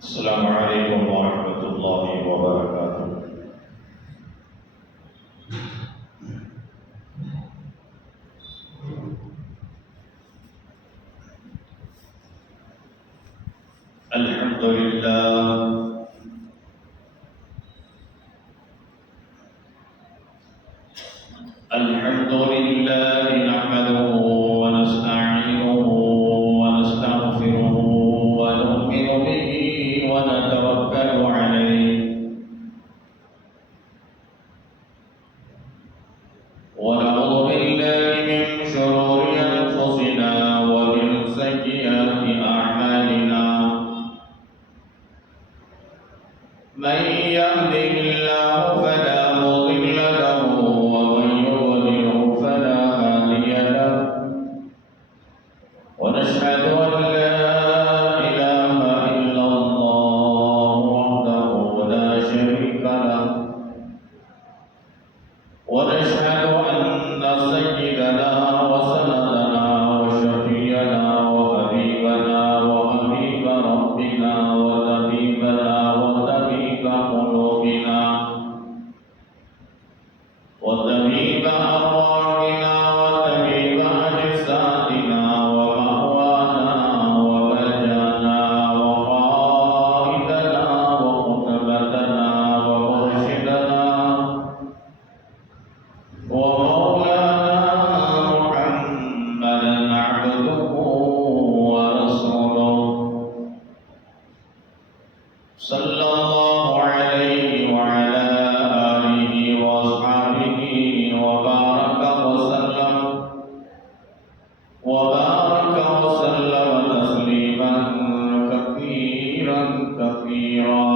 السلام عليكم ورحمة الله وبركاته. الحمد لله الحمد لله نحمده ونستعينه ونستغفره ونؤمن به ونتوكل عليه ونعوذ بالله من شرور أنفسنا ومن سيئات أعمالنا من يهده الله فلا مضل له ومن يضلله فلا هادي له ونشهد أن لا إله إلا الله وحده لا شريك له ونشهد أن سيدنا وسندنا وشفيعنا وحبيبنا وحبيب ربنا وطبيبنا وطبيب قلوبنا وطبيب أرواحنا وطبيب أجسادنا ومأوانا وملجأنا وقائدنا وقدوتنا ومرشدنا ومولانا محمدا عبده ورسوله صلى الله عليه وعلى آله وأصحابه وبارك وسلم تسليما كثيرا كثيرا.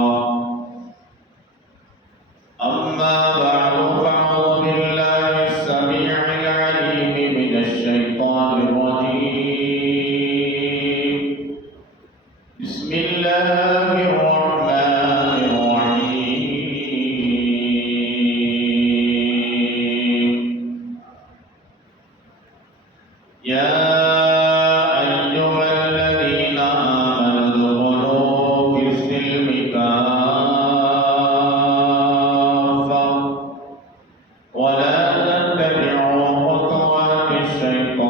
أما بعد فأعوذ بالله السميع العليم من الشيطان الرجيم. بسم الله الرحمن الرحيم. يا أيها الذين آمنوا ادخلوا في السلم كافة ولا تتبعوا خطوات الشيطان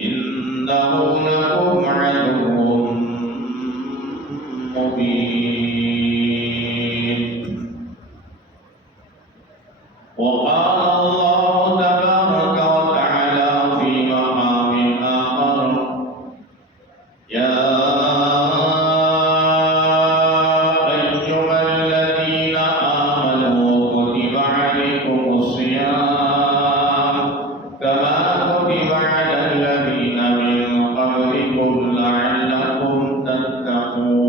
إنه لكم عدو مبين. وقال الله تبارك وتعالى في مقام آخر: يا أيها الذين آمنوا كتب عليكم الصيام كما كتب على الذين من قبلكم لعلكم تتقون.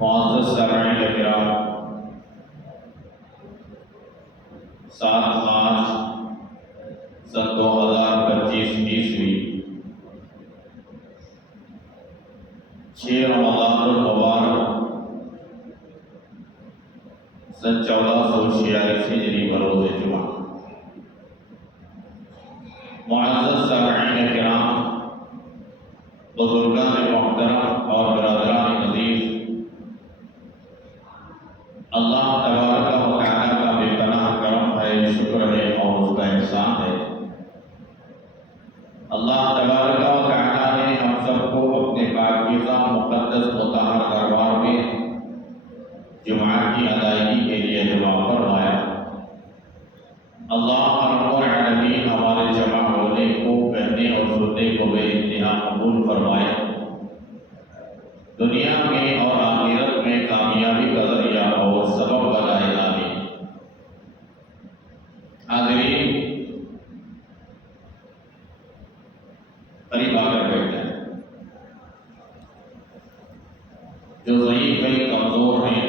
معزز سامعین کرام، 7 مارچ سن 2025 عیسوی 6 رمضان المبارک سن 1446 ہجری بروز جمعہ۔ معزز سامعین کرام، بزرگان محترم اور برادران عزیز، اللہ تبارک و تعالیٰ کا بے پناہ کرم ہے، شکر ہے اور اس کا احسان ہے۔ اللہ تبارک و تعالیٰ نے ہم سب کو اپنے پاکیزہ مقدس مطہر دربار میں جمعہ کی ادائیگی کے لیے جمع فرمایا۔ اللہ رب العالمین ہمارے جمع ہونے کو، کہنے اور سننے کو بے انتہا قبول فرمائے، دنیا میں اور آخرت میں کامیابی کا ذریعہ اور سبب بنائے، آمین۔ حاضرین، قریب آ کر بیٹھتے ہیں۔ جو ضعیف ہیں، کمزور ہیں،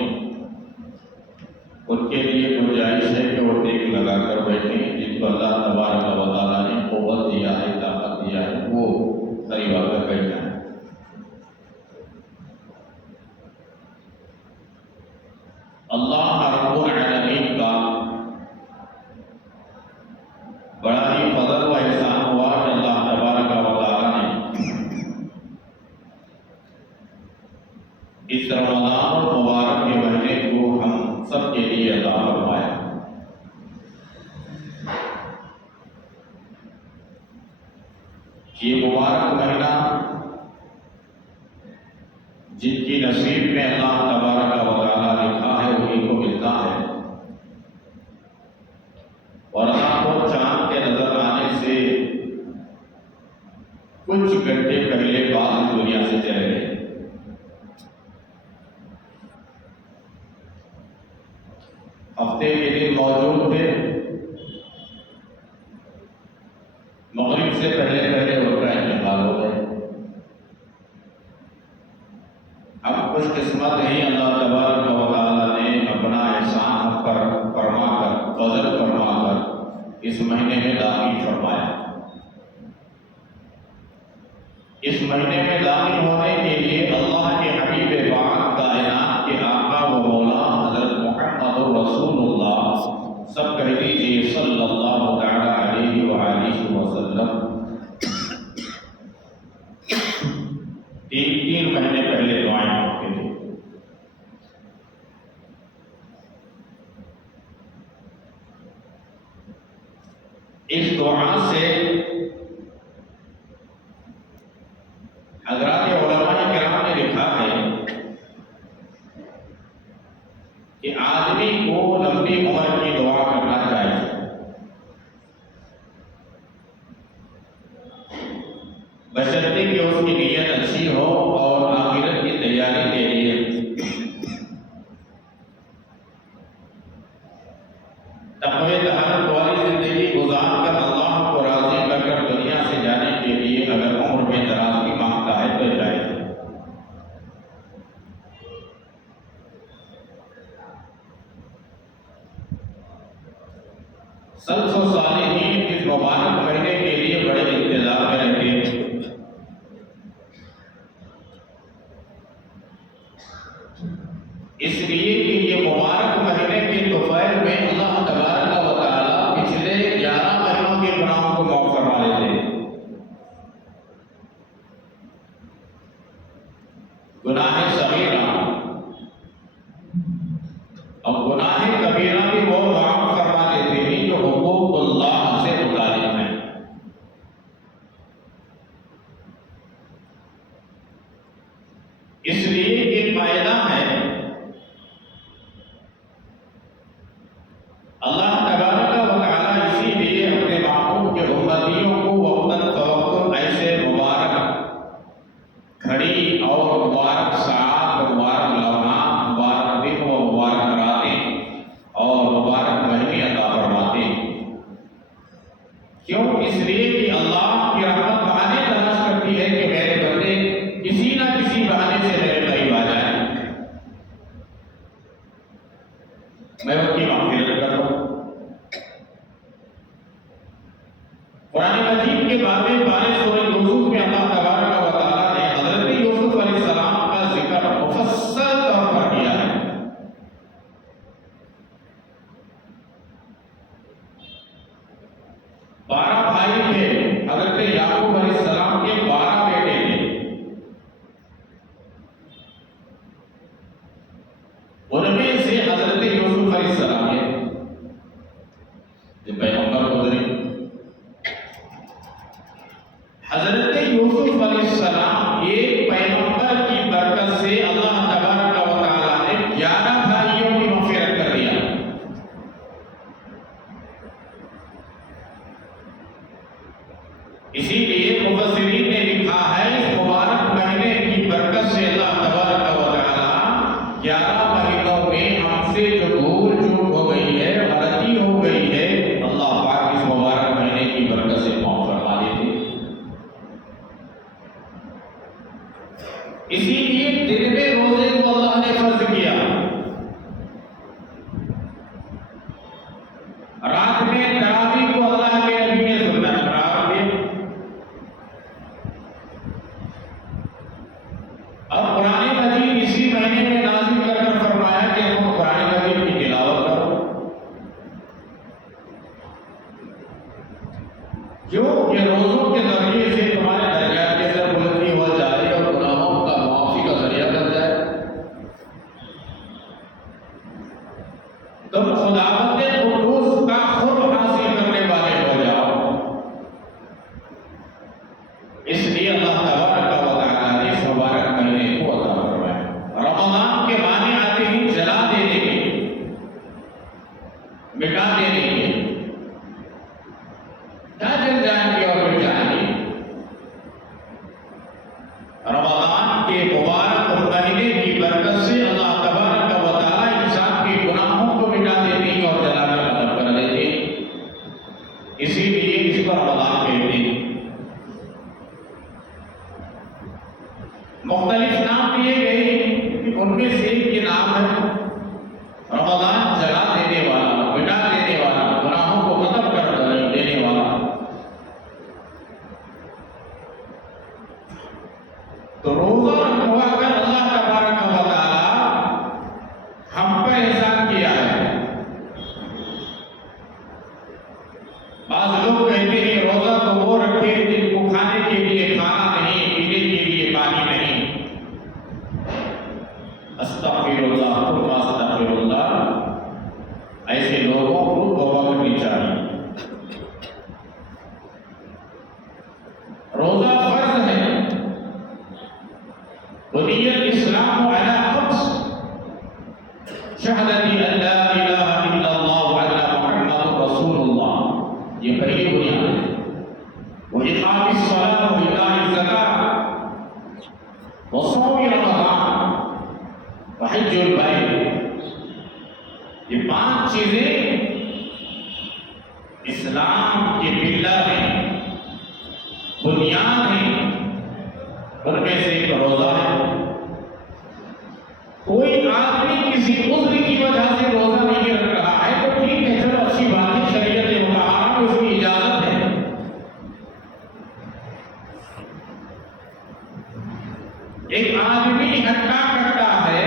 ان کے لیے گنجائش ہے کہ وہ ٹیک لگا کر بیٹھیں۔ جن کو اللہ تبارک و تعالیٰ نے قوت دیا ہے، طاقت دیا ہے، وہ قریب آ کر بیٹھ جائیں۔ اللہ رب العالمین کا بڑا ہی فضل و احسان ہوا کہ اللہ تبارک و تعالیٰ نے اس رمضان المبارک کے مہینے کو ہم سب کے لیے عطا فرمایا۔ یہ مبارک مہینہ جن کی نصیب میں اللہ تبارک و تعالیٰ لکھا ہے انہیں کو ملتا ہے، اور رات کو چاند کے نظر آنے سے کچھ گھنٹے پہلے بعض دنیا سے چلے گئے۔ ہفتے کے دن موجود تھے، مغرب سے پہلے پہلے ان کا انتقال ہو گئے۔ اب خوش قسمت ہی اللہ تبارک و تعالیٰ نے اپنا احسان ہم پر فرما کر، فضل فرما کر اس مہینے میں داخل فرمایا۔ اس مہینے میں داخل ہونے کے لیے اللہ کے حبیب پاک کائنات کے آقا و مولا حضرت محمد رسول اللہ، سب کہہ دیجیے صلی اللہ تعالی علیہ وآلہ وسلم، 3 مہینے پہلے دعائیں مانگتے تھے۔ اس دعا سے حضرات علماء کرام نے لکھا ہے کہ آدمی کو لمبی عمر کی دعا کرنا چاہیے۔ بشرطے کہ اس کی نیت اچھی ہو اور آخرت کی تیاری کے لیے تقوی طہارت والی زندگی گزار کر اللہ کو راضی کر کر دنیا سے جانے کے لیے اگر عمر میں درازی مانگتا ہے تو جائز ہے۔ سلف و صالحین اس مبارک مہینے کے لیے بڑے انتظار میں رہتے ہیں۔ اس لیے کہ یہ مبارک مہینے کے طفیل میں اللہ تبارک و تعالیٰ پچھلے 11 مہینوں کے گناہوں کو معاف فرما لیتے ہیں۔ گناہ صغیرہ اور گناہ کبیرہ بھی وہ معاف فرما دیتے ہیں جو حقوق اللہ سے متعلق ہیں۔ اس لیے یہ قاعدہ ہے، اللہ تبارک و تعالیٰ اسی لیے اپنے محبوب کے امتیوں کو وقتاً فوقتاً ایسے مبارک گھڑی اور مبارک ساعت، مبارک لمحات، مبارک دن و مبارک راتیں اور مبارک مہینے عطا فرماتے ہیں۔ کیوں؟ اس لیے کہ اللہ کی رحمت بہانے تلاش کرتی ہے کہ میرے بندے کسی نہ کسی بہانے سے میرے قریب آ جائیں۔ میں ان کی مغفرت کرتا ہوں۔ قرآن مجید کے بارے سورہ یوسف میں اللہ تبارک و تعالیٰ نے حضرت یوسف علیہ السلام کا ذکر مفصل طور پر کیا ہے۔ 12 بھائی تھے، حضرت یعقوب علیہ السلام کے 12 بیٹے تھے، ان میں سے حضرت یوسف علیہ السلام جو پیغمبر گزرے، حضرت یوسف علیہ السلام ایک پیغمبر کی برکت سے اللہ تبارک و تعالیٰ نے 11 بھائیوں کی مغفرت کر دیا۔ اسی لیے مفسرین نے لکھا ہے اس مبارک مہینے کی برکت سے اللہ تبارک و تعالیٰ 11 مہینوں میں ہم سے جو دور چوک ہو گئی ہے، غلطی ہو گئی ہے، اللہ پاک اس مبارک مہینے کی برکت سے معاف فرما دیتے۔ اسی لیے دن میں روزے کو اللہ نے فرض کیا، رات میں تراویح کو اللہ کے نبی نے سنت قرار دیا۔ اب قرآن مجید اسی مہینے میں نازل کر کر فرمایا کہ تم قرآن مجید کی تلاوت کرو، کیوں؟ یہ روزوں کے ذریعے سے تمہارے درجات کے اندر بلندی ہو جائے اور گناہوں کا معافی کا ذریعہ بن جائے، تم خداوند قدوس کا قرب حاصل کرنے والے ہو جاؤ۔ اس لیے اللہ تبارک و تعالیٰ نے اس مبارک مہینے کو عطا فرمایا۔ رمضان کے معنی آتے ہی جلا دینے کے، مٹا دینے کے، کیا جل جائیں گے اور مٹ جائیں گے؟ رمضان کے مبارک مہینے کی برکت سے اللہ تبارک و تعالیٰ انسان کے گناہوں کو مٹا دیتے ہیں اور جلا کر ختم کر دیتے ہیں۔ اسی لیے اس کو رمضان کہتے ہیں۔ مختلف نام دیے گئے ہیں، ان میں سے ایک یہ نام ہے رمضان، جلا دینے والا، مٹا دینے والا، گناہوں کو ختم کر دینے والا۔ تو روزہ رکھوا کر اللہ تبارک و تعالیٰ ہم پر احسان کیا ہے۔ بعض لوگ کہتے ہیں روزہ تو وہ رکھے جن کو کھانے کے لیے کھانا نہیں، پینے کے لیے پانی نہیں۔ استغفر اللہ ثم استغفر اللہ، ایسے لوگوں کو توبہ کرنی چاہیے۔ روزہ فرض ہے، بني الإسلام على خمس: شهادة أن لا إله إلا الله وأن محمد رسول الله، یہ پہلی بنیاد ہے۔ وإقام الصلاة وإيتاء الزكاة وصوم رمضان وحج البيت، یہ 5 چیزیں اسلام کے پلر ہیں، بنیاد ہیں، ان میں سے ایک روزہ ہے۔ کوئی آدمی کسی عذر کی وجہ سے روزہ نہیں رکھ رہا ہے تو ٹھیک ہے، چلو اچھی بات ہے، شریعت مطہرہ میں اس کی اجازت ہے۔ ایک آدمی ہٹا کرتا ہے،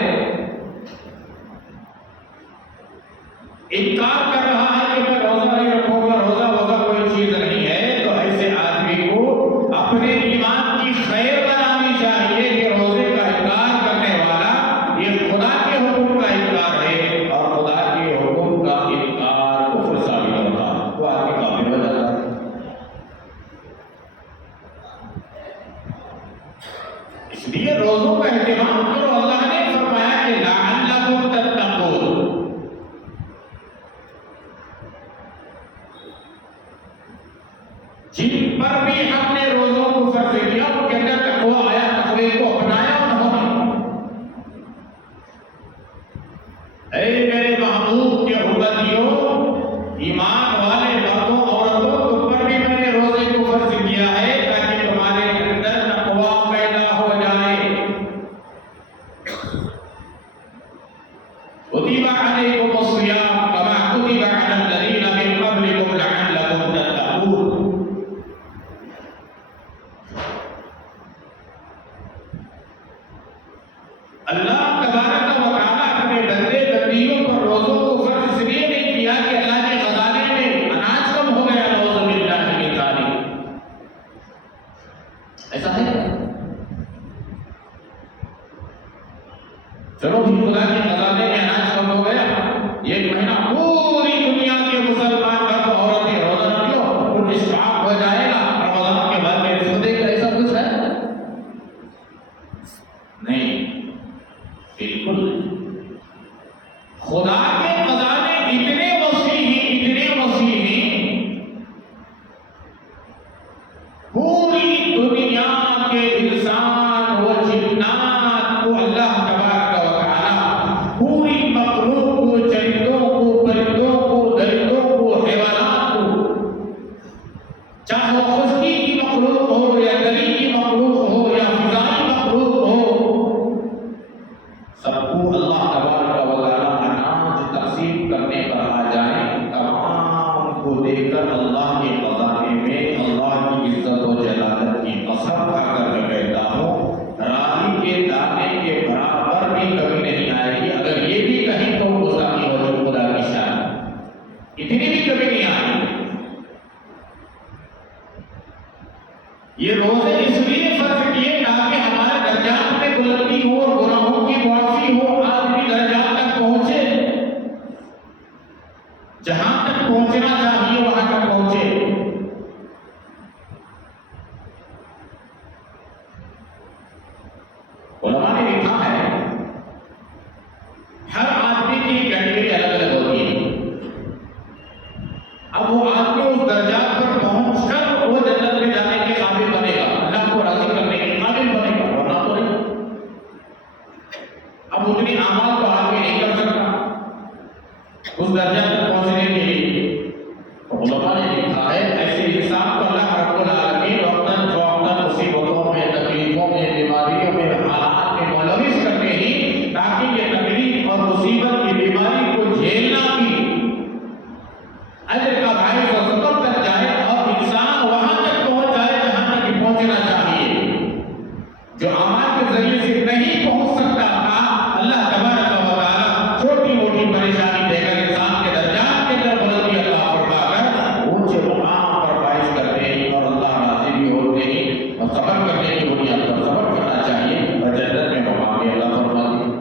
انکار کر رہا ہے کہ میں روزہ نہیں رکھوں گا، روزہ کوئی چیز نہیں ہے، تو ایسے آدمی کو اپنے ایمان کی خیر بنانی چاہیے کہ روزے کا انکار کرنے والا یہ خدا کے حکم کا انکار ہے، اور خدا کے حکم کا انکار کفر ثابت ہوتا ہے، وہ آدمی کافر ہو جاتا ہے۔ اس لیے روزوں کا اہتمام کرو۔ اللہ نے فرمایا کہ لعلکم تتقون، جن پر بھی ہم نے روزوں کو فرض کیا وہ کے اندر تقویٰ آیا، تقوی کو اپنایا انہوں نے۔ اے میرے محبوب کے امتیوں، ایمان والے مردوں عورتوں، تم پر بھی میں نے روزے کو فرض کیا ہے تاکہ تمہارے اندر تقویٰ پیدا ہو جائے۔ كتب عليكم الصيام كما كتب على الذين من قبلكم لعلكم تتقون. اللہ تبارک و تعالیٰ اپنے بندے بندیوں پر روزوں کو فرض اس لیے نہیں کیا کہ اللہ کے خزانے میں اناج کم ہو گیا، نعوذ باللہ من ذالک. ایسا ہے چلو بھی خدا کے خزانے میں اناج کم ہو گیا، ایک مہینہ پوری دنیا کے مسلمان مرد عورتیں روزہ رکھو، کچھ اسٹاک ہو جائے گا رمضان کے بعد میں رزق دے گا، ایسا کچھ ہے نہیں، بالکل. خدا کے خزانے اتنے وسیع ہیں، اتنے وسیع ہیں، پوری دنیا کے انسان و جنات کو اللہ تبارک و تعالی پوری مخلوق کو، چرندوں کو، پرندوں کو، درندوں کو، حیوانات کو، چاہے وہ خشکی کی مخلوق ہو یا دری کی مخلوق ہو یا فضائی مخلوق ہو، سب کو اللہ تبارک و تعالی اناج تقسیم کرنے پر آ جائیں، تمام کو دے کر اللہ کے خزانے میں اللہ کی عزت و جلالت کی قسم کھا کر میں کہتا ہوں رائی کے دانے کے برابر بھی کمی نہیں آئے گی. اگر یہ بھی کہیں تو گستاخی ہو جو خدا کی شان، اتنی بھی کمی نہیں آئے گی. یہ روزے اس لیے فرض کیے تاکہ ہمارے درجات میں بلندی ہو اور گناہوں کی معافی ہو، آدمی درجات تک پہنچے، جہاں تک پہنچنا چاہیے وہاں تک پہنچے. علماء نے لکھا ہے ہر آدمی کی کیٹیگری الگ الگ ہوتی ہے. اب وہ آدمی اس درجات پر پہنچ کر وہ جنت میں جانے کے قابل بنے گا، اللہ کو راضی کرنے کے قابل بنے گا، ورنہ تو نہیں. اب اتنی اعمال تو آدمی نہیں کر سکتا اس درجہ تک پہنچنے کے لیے. علماء نے لکھا ہے ایسے انسان کو اللہ رب العالمین وقتاً فوقتاً مصیبتوں میں، تکلیفوں میں، بیماریوں میں، حالات میں ملوث کرتے ہی تاکہ یہ تکلیف اور مصیبت کی بیماری کو جھیلنا بھی اجر کا باعث و سبب بن جائے اور انسان وہاں تک پہنچ جائے جہاں تک پہنچنا چاہیے. جو اعمال کے ذریعے سے نہیں پہنچ سکتا تھا، اللہ تبارک و تعالی چھوٹی موٹی پریشانی دے کر انسان کے درجات کے اندر بلندی عطا فرما کر اونچے مقام پر فائز کرتے ہیں اور اللہ راضی بھی ہوتے ہیں. اور صبر کرنے کی بنیاد پر صبر کرنا چاہیے اور جنت میں مقام بھی اللہ فرما دے.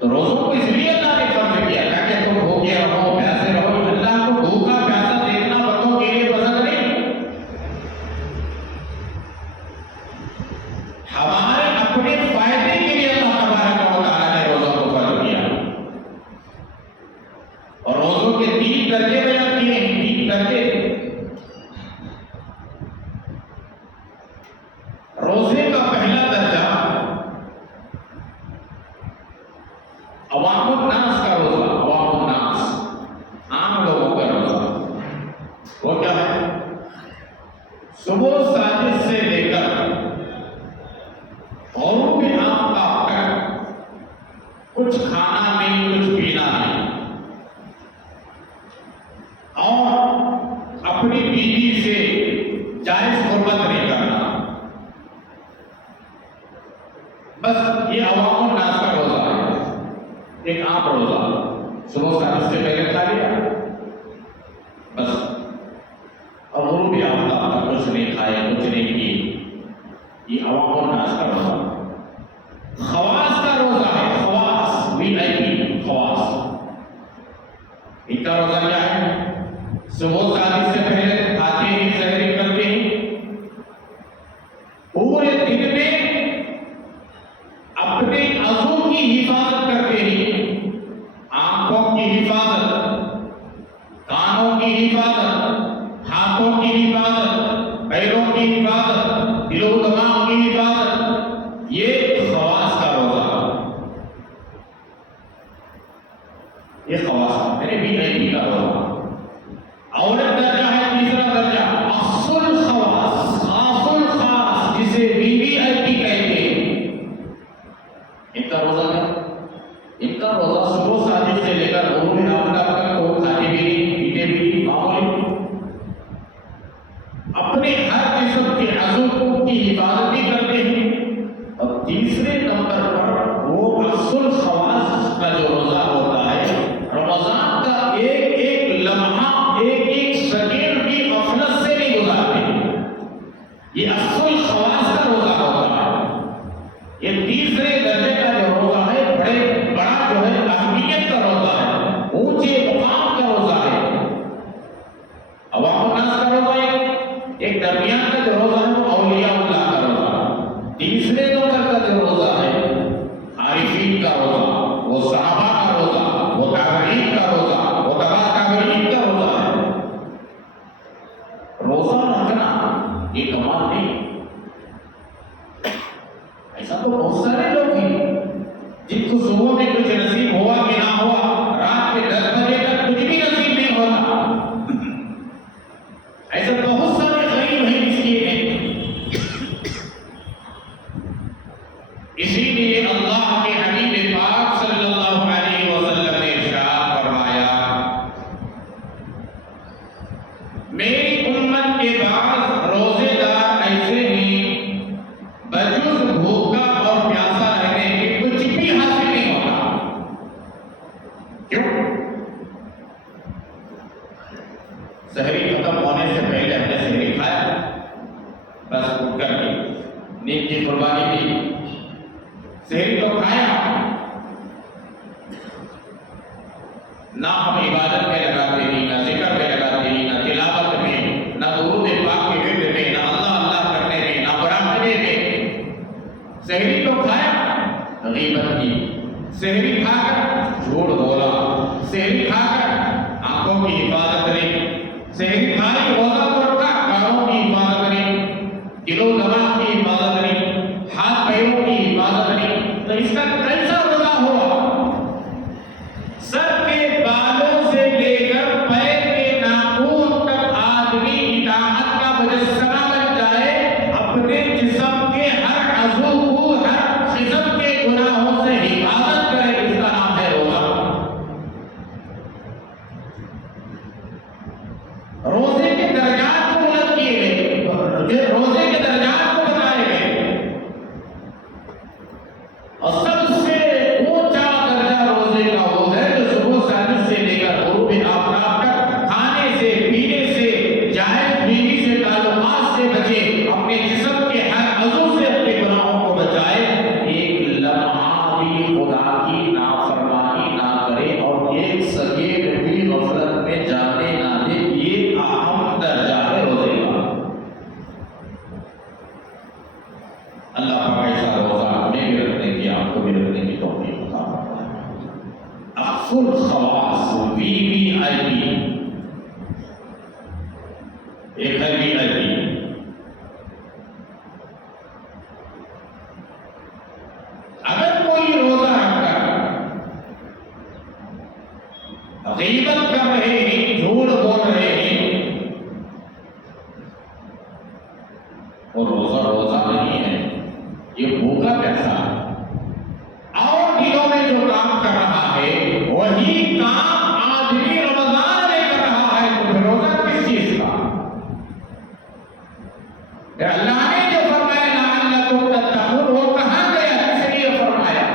تو روزوں کو اس لیے اللہ نے فرض کیا تاکہ تم بھوکے رہو، پیاسے رہو. اللہ کو بھوکا پیاسا دیکھنا بندوں کے لیے پسند نہیں، ہمارے اپنے فائدے کے لیے اللہ تبارک و تعالیٰ نے روزوں کو فرض کیا. اور روزوں کے 3 درجے بیان کیے ہیں، 3 درجے. روزے کا پہلا درجہ عوام الناس کا روزہ، عوام الناس، عام لوگوں کا روزہ. وہ کیا ہے؟ صبح ساجد سے لے کر غروب آفتاب تک کچھ کھانا نہیں، کچھ پینا نہیں، اور اپنی بیوی سے جائز حرمت نہیں کرنا. بس یہ عوام الناس کا روزہ ہے، ایک عام روزہ. صبح ساجد سے پہلے کھا لیا بس، اور غروب آفتاب تک کچھ نہیں کھائے، کچھ نہیں کیے. یہ عوام الناس کا روزہ. خواص کا روزہ ہے، خواص VIP خواص. ان کا روزہ کیا ہے؟ صبح ساجد سے پہلے کھاتے ہیں، سحری کرتے ہیں، پورے دن میں اپنے عضو کی حفاظت کرتے ہیں، آنکھوں کی حفاظت، کانوں کی حفاظت، ہاتھوں کی حفاظت، پیروں کی حفاظت، دل و دماغ کی حفاظت. یہ خواص کا روزہ، یہ خواص میرے VIP کا روزہ. اور ایک درجہ ہے، تیسرا درجہ اخص الخواص، خاص الخاص، جسے VIP کہتے ہیں. ان کا روزہ ہے ان کا روزہ صبح صادق سے لے کر غروب آفتاب تک تو کھاتے بھی نہیں، پیتے بھی نہیں، معمولی اپنے ہر جسم کے عضو کی حفاظت بھی کرتے ہیں۔ اور تیسرے نمبر پر وہ اصل خواص کا جو روزہ ہوتا ہے، رمضان کا ایک ایک لمحہ، ایک ایک سیکنڈ بھی غفلت سے نہیں گزارتے، یہ اصل خواص کا روزہ ہوتا ہے۔ یہ تیسرے درجے کا جو روزہ ہے، بڑا جو ہے اہمیت کا روزہ ہے، اونچے مقام کا روزہ ہے۔ عوام الناس کا روزہ ہے، ایک درمیان کا جو روزہ ہے وہ اولیاء اللہ کا روزہ، تیسرے نمبر کا جو روزہ ہے عارفین کا روزہ، وہ صحابہ کا روزہ، وہ تابعین کا روزہ، وہ تبع تابعین کا روزہ ہے۔ روزہ رکھنا یہ کمال نہیں، ایسا تو بہت سارے لوگ ہیں جن کو صبح میں کچھ نصیب ہوا کہ نہ ہوا، رات کے 10 بجے تک کچھ بھی نصیب نہیں ہوتا، ایسے بہت سارے غریب ہیں مسکین ہیں۔ اسی لیے اللہ کے حبیب پاک صلی اللہ علیہ وسلم نے ارشاد فرمایا، میری امت کے بعض روزے دار ایسے ہیں بجز بھوکا اور پیاسا رہنے کے کچھ بھی حاصل نہیں ہوتا۔ کیوں؟ سحری ختم ہونے سے پہلے ہم نے سحری کھایا، بس اٹھ کر کے نیند کی قربانی دی، سحری تو کھایا، نہ ہم عبادت میں لگاتے نہیں، نہ ذکر میں لگاتے نہیں، نہ تلاوت میں، نہ درود پاک کے ورد میں، نہ اللہ اللہ کرنے میں، نہ براہنے میں۔ سحری تو کھایا، غیبت کی، سحری کھا کر جھوٹ بولا، سحری کھا کر آنکھوں کی حفاظت نہیں، سحری کھائی روزہ تو رکھا، کانوں کی حفاظت نہیں، دل و دماغ کی حفاظت نہیں، ہاتھ پیروں کی حفاظت نہیں، تو اس کا کیسا روزہ ہوا؟ سر کے بالوں سے لے کر پیر کے ناخن تک آدمی اطاعت کا مجسمہ بن جائے، اپنے جسم کے ہر عضو کو ہر قسم کے گناہوں سے حفاظت کرے، اس کا نام ہے روزہ۔ روزے کے درجات کو بلند کیے گئے، روزے کے درجات کو بتائے گئے، اور سب سے اونچا درجہ روزے کا وہ ہے جو صبح صادق سے لے کر غروب آفتاب تک کھانے سے، پینے سے، جائز بیوی سے تعلقات سے بچے، اپنے جسم کے ہر عضو سے اپنے گناہوں کو بچائے، ایک لمحہ بھی خدا کی نافرمانی نہ کرے اور ایک سیکنڈ بھی غفلت میں جانے نہ دے، یہ اہم درجہ ہے روزے کا۔ اللہ پاک ایسا روزہ ہمیں بھی رکھنے کی، آپ کو بھی رکھنے کی توفیق عطا فرمائے۔ اصل خواص VVIP، ایک ہے VIP، اگر کوئی روزہ رکھ کر غیبت کر رہے ہیں، جھوٹ بول رہے ہیں، اور روزہ نہیں ہے، یہ بھوکا پیسہ ہے، اور دلوں میں جو کام کر رہا ہے وہی کام آدمی رمضان میں کر رہا ہے، تو پھر روزہ کس چیز کا؟ پھر اللہ نے جو فرمایا لعلکم تتقون، وہ کہاں گیا؟ کس لیے فرمایا؟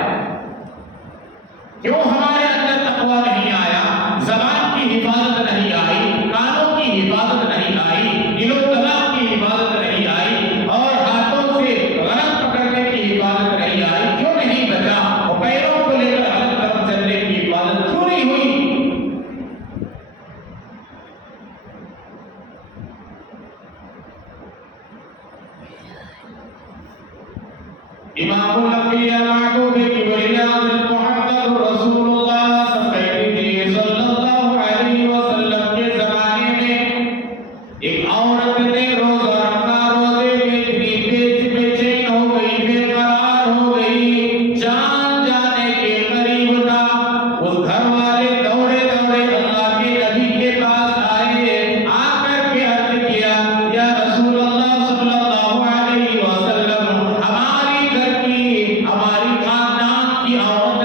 کیوں ہمارے اندر تقویٰ نہیں آیا؟ زبان کی حفاظت نہیں آئی، کانوں کی حفاظت نہیں آئی، دل و دماغ کی حفاظت نہیں آئی، اور ہاتھوں سے غلط پکڑنے کی حفاظت نہیں آئی، کیوں نہیں بچا؟ اور پیروں کو لے کر غلط طرف چلنے کی حفاظت کیوں نہیں ہوئی؟ امام الانبیاء محبوب کبریاء محمد رسول اللہ صلی اللہ علیہ وسلم کے زمانے میں ایک عورت نے روزہ رکھا، روزے میں اتنی بے چین ہو گئی، بے قرار ہو گئی، جان جانے کے قریب تھا۔ اس گھر والے دوڑے دوڑے اللہ کے نبی کے پاس آئے، آ کر کے عرض کیا، یا رسول اللہ صلی اللہ علیہ وسلم، ہماری گھر کی، ہماری خاندان کی عورت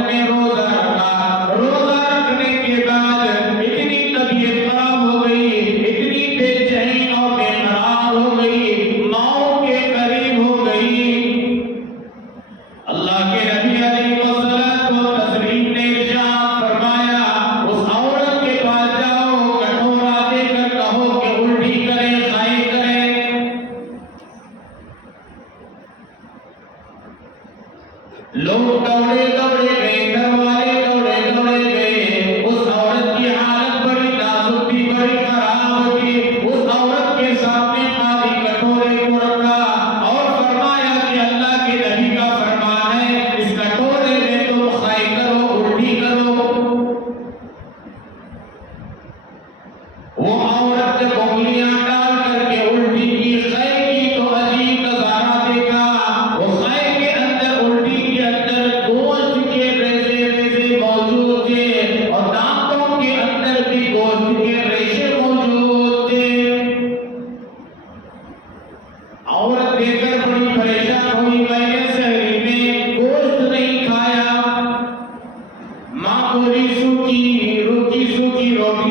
دوڑے دوڑے گئے، گھر والے دوڑے دوڑے گئے، اس عورت کی حالت بڑی نازک تھی، بڑی خراب تھی، اس عورت کے سامنے خالی کٹورے کو رکھا اور فرمایا کہ اللہ کے نبی کا فرمان ہے اس کٹورے میں تم خائی کرو، الٹی کرو۔ وہ عورت نے انگلیاں ڈال کر کے الٹی کی، خائی کی تو عجیب نظارہ دیکھا، وہ خائی کے اندر الٹی کے اندر گوشت کے ریزے ریزے موجود تھے اور دانتوں کے اندر بھی گوشت کے ریشے موجود تھے۔ عورت دیکھ کر بڑی پریشان ہوئی، میں نے سحری میں گوشت نہیں کھایا، معمولی سوکھی روٹی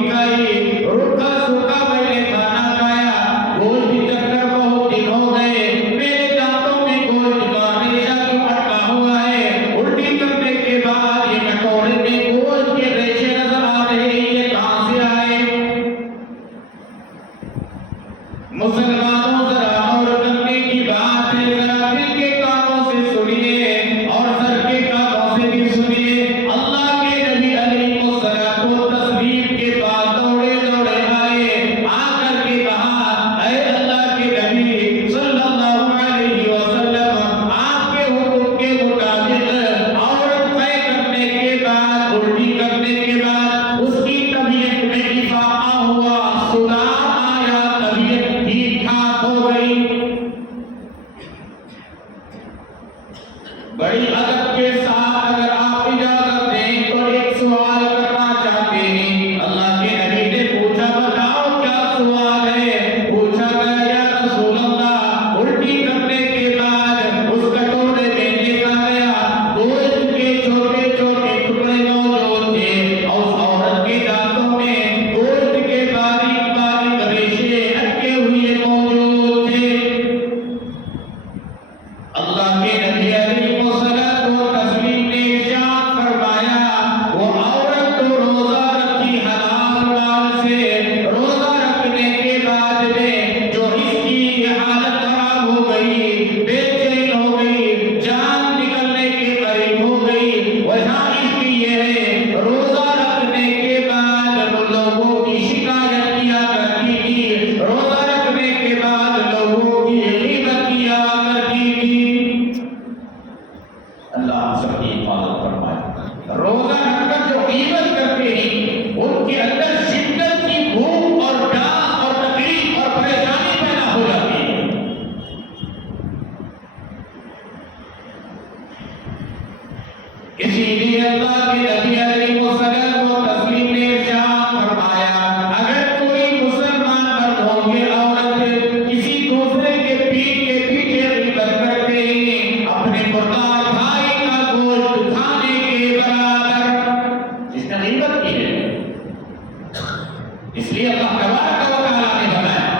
کھائی، روکھا سوکھا میں نے کھانا کھایا، گوشت کی چکر بہت دن ہو گئے، میرے دانتوں میں گوشت کا ریشہ کیوں اٹکا ہوا ہے، الٹی کرنے کے بعد یہ کٹورے میں گوشت کے ریشے نظر آ رہے ہیں، یہ کہاں سے آئے؟ مسلمانوں ذرا اور کرنے کی بات ہے، ذرا دل کے کانوں سے سنیے اور سر کے کانوں سے بھی سنیے۔ اللہ کے نبی علیہ الصلوۃ والتسلیم کے بعد دوڑے دوڑے آئے، آ کر کے کہا اے اللہ کے نبی صلی اللہ علیہ وسلم، آپ کے حکم کے مطابق عورت طے کرنے کے بعد، الٹی کرنے کے بعد اس کی طبیعت میں افاقہ ہوا، سدھار آیا، طبیعت ٹھیک ٹھاک ہو گئی۔ بڑی ادب کے ساتھ اگر آپ اجازت دیں تو ایک سوال کرنا چاہتے ہیں۔ اللہ کے نبی نے پوچھا بتاؤ کیا سوال ہے؟ پوچھا گیا یا رسول اللہ، الٹی کرنے کے بعد اس کٹورے میں دیکھا گیا گوشت کے چھوٹے چھوٹے ٹکڑے موجود تھے اور اس عورت کے دانتوں میں گوشت کے باریک باریک ریشے اٹکے ہوئے موجود تھے۔ اللہ کے نبی علیہ الصلوۃ والتسلیم نے ارشاد فرمایا وہ عورت تو روزہ رکھی حلال مال سے، روزہ رکھنے کے بعد میں جو اس کی حالت خراب ہو گئی، بے چین ہو گئی، جان نکلنے کے قریب ہو گئی، وجہ اس کی یہ ہے روزہ رکھنے کے بعد لوگوں کی شکایت کیا کرتی تھی، روزہ رکھنے کے بعد لوگوں کی غیبت کیا کرتی تھی۔ اللہ ہم سب کی حفاظت فرمائے۔ روزہ رکھ کر جو غیبت کرتے ہیں ان کے اندر شدت کی بھوک اور پیاس اور تکلیف اور پریشانی پیدا ہو جاتی ہے۔ اسی لیے اللہ کے نبی علیہ الصلوۃ والتسلیم نے ارشاد فرمایا اگر کوئی مسلمان مرد ہوں گے عورت کسی دوسرے کے پیٹ کے پیچھے غیبت کرتے ہیں اپنے مردار بھائی کا گوشت کھانے کے برابر، جس نے غیبت کی ہے، اس لیے اللہ تبارک و تعالیٰ نے بتایا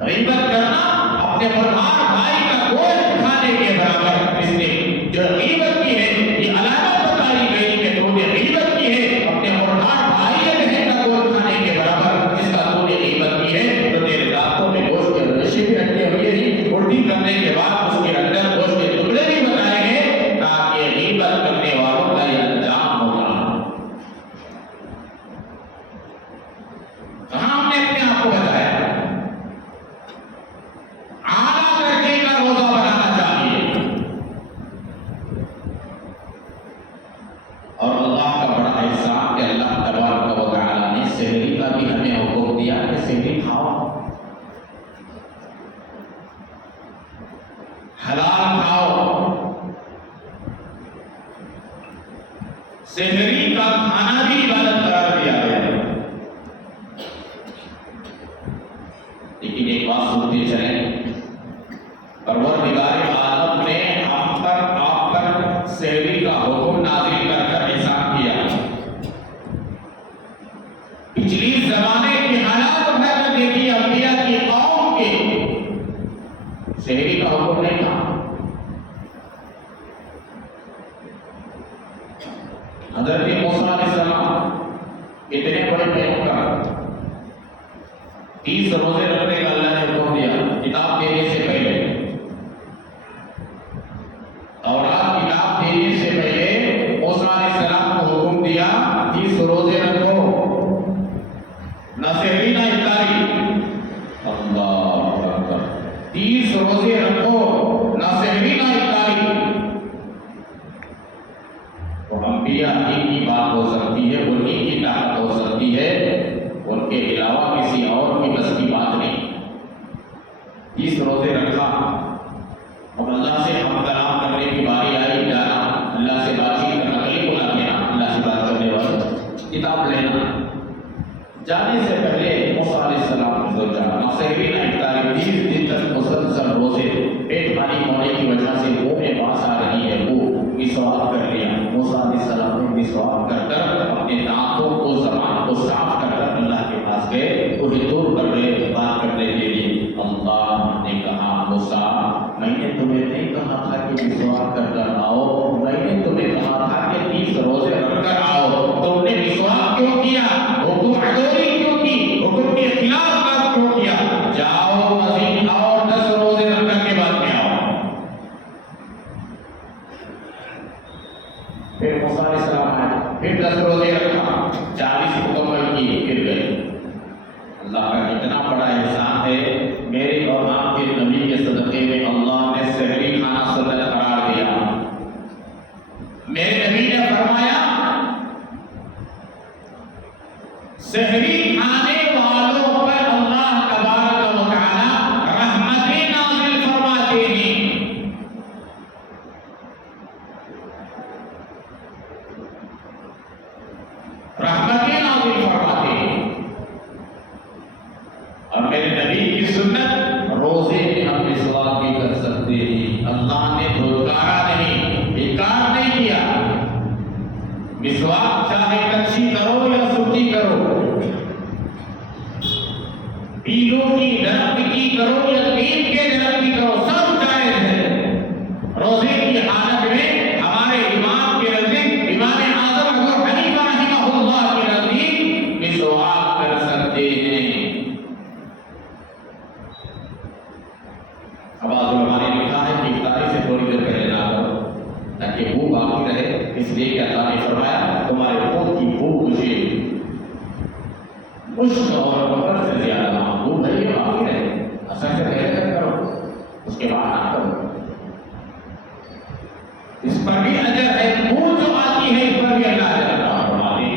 غیبت کرنا اپنے مردار بھائی کا گوشت کھانے کے برابر، اس نے جو غیبت کی ہے یہ علامت بتائی گئی کہ تو نے غیبت کی ہے اپنے مردار بھائی بہن کا گوشت کھانے کے برابر، اس کا تو نے غیبت کی ہے تو تیرے دانتوں میں گوشت کے ریشے بھی رکھے ہوئے ہیں، الٹی کرنے کے بعد اس کے اندر گوشت کے ٹکڑے بھی بتائے گئے تاکہ غیبت کرنے والوں کا یہ انجام ہوگا۔ کہاں ہم نے اپنے آپ کو بتایا اعلیٰ درجے کا روزہ بنانا چاہیے، اور اللہ کا بڑا احسان کہ اللہ تبارک و تعالیٰ نے سحری کا بھی ہمیں حکم دیا کہ سحری کھاؤ، حلال کھاؤ۔ سحری کا کھانا بھی عبادت قرار دیا گیا ہے، لیکن ایک بات سنتے چلیں، پروردگار عالم نے ہم پر آپ پر سحری کا حکم نازل کر کر احسان کیا۔ پچھلی زمانے کے حالات اٹھا کر دیکھیے، انبیاء کی قوم کے سحری کا حکم نہیں تھا۔ حضرت موسیٰ علیہ السلام اتنے بڑے پیغمبر 30 روزے رکھنے کا اللہ نے حکم دیا کتاب دینے سے پہلے، اور آپ کتاب دینے وہ انبیاء ہی کی بات ہو سکتی ہے، انہی کی طاقت ہو سکتی ہے، ان کے علاوہ کسی اور کی بس کی بات نہیں۔ 30 روزے رکھا، اب اللہ سے ہم کلام کرنے کی باری آئی، جانا اللہ سے بات چیت کرنا، کلی بلا کے نا اللہ سے بات کرنے والا کتاب لینا، جانے سے پہلے موسیٰ علیہ السلام نے سوچا سحری نہ افطاری 30 دن تک مسلسل روزے، پیٹ خالی ہونے کی وجہ سے منہ میں باس آ رہی ہے، وہ مسواک کر لیا۔ موسیٰ علیہ السلام نے مسواک کر کر اپنے دانتوں کو زبان کو صاف کر کر اللہ کے پاس گئے، کوئی دور پر گئے بات کرنے کے لیے۔ اللہ نے کہا موسیٰ میں نے تمہیں نہیں کہا تھا کہ مسواک کر کر آؤ، میں نے تمہیں کہا تھا کہ 30 روزے رکھ کر آؤ، تم نے مسواک کیوں کیا؟ حکم عدوری کیوں کی؟ حکم کے خلاف کام کیوں کیا؟ جاؤ مزید اور 10 روزے رکھ کر کے بعد میں آؤ۔ پھر موسیٰ علیہ السلام آئے، پھر 10 روزے رکھا، 40 مکمل کیے، پھر گئے۔ اللہ کا اتنا بڑا احسان ہے، میرے اور آپ کے نبی کے صدقے میں اللہ نے سحری کھانا سنت قرار دیا۔ میرے نبی نے فرمایا سحری کھانے والوں پر اللہ تبارک و تعالی رحمتیں نازل فرماتے ہیں۔ رحمتیں نازل فرماتے ہیں، اور میرے نبی کی سنت روزے میں ہم مسواک بھی کر سکتے ہیں۔ اللہ نے دھتکارا نہیں، انکار نہیں کیا۔ مسواک چاہے کچی کرو یا سوکھی کرو، پیلوں کی درخت کی کرو یا نیم کے درخت کی کرو، سب جائز ہے۔ روزے کی حالت میں ہمارے امام کے نزدیک، امام اعظم ابو حنیفہ رحمہ اللہ کے نزدیک مسواک کر سکتے ہیں۔ اب علماء نے لکھا ہے کہ افطاری سے تھوڑی دیر پہلے نہ کرو تاکہ بھوک باقی رہے، اس لیے کہ اللہ نے فرمایا تمہارے خود کی بھوک مجھے مشک اور مکر سے زیادہ محبوب ہے، یہ باقی رہے، اثر سے پہلے کرو، اس کے بعد نہ کرو، اس پر بھی اجر ہے، بھوک جو آتی ہے اس پر بھی اللہ اجر عطا فرمائے۔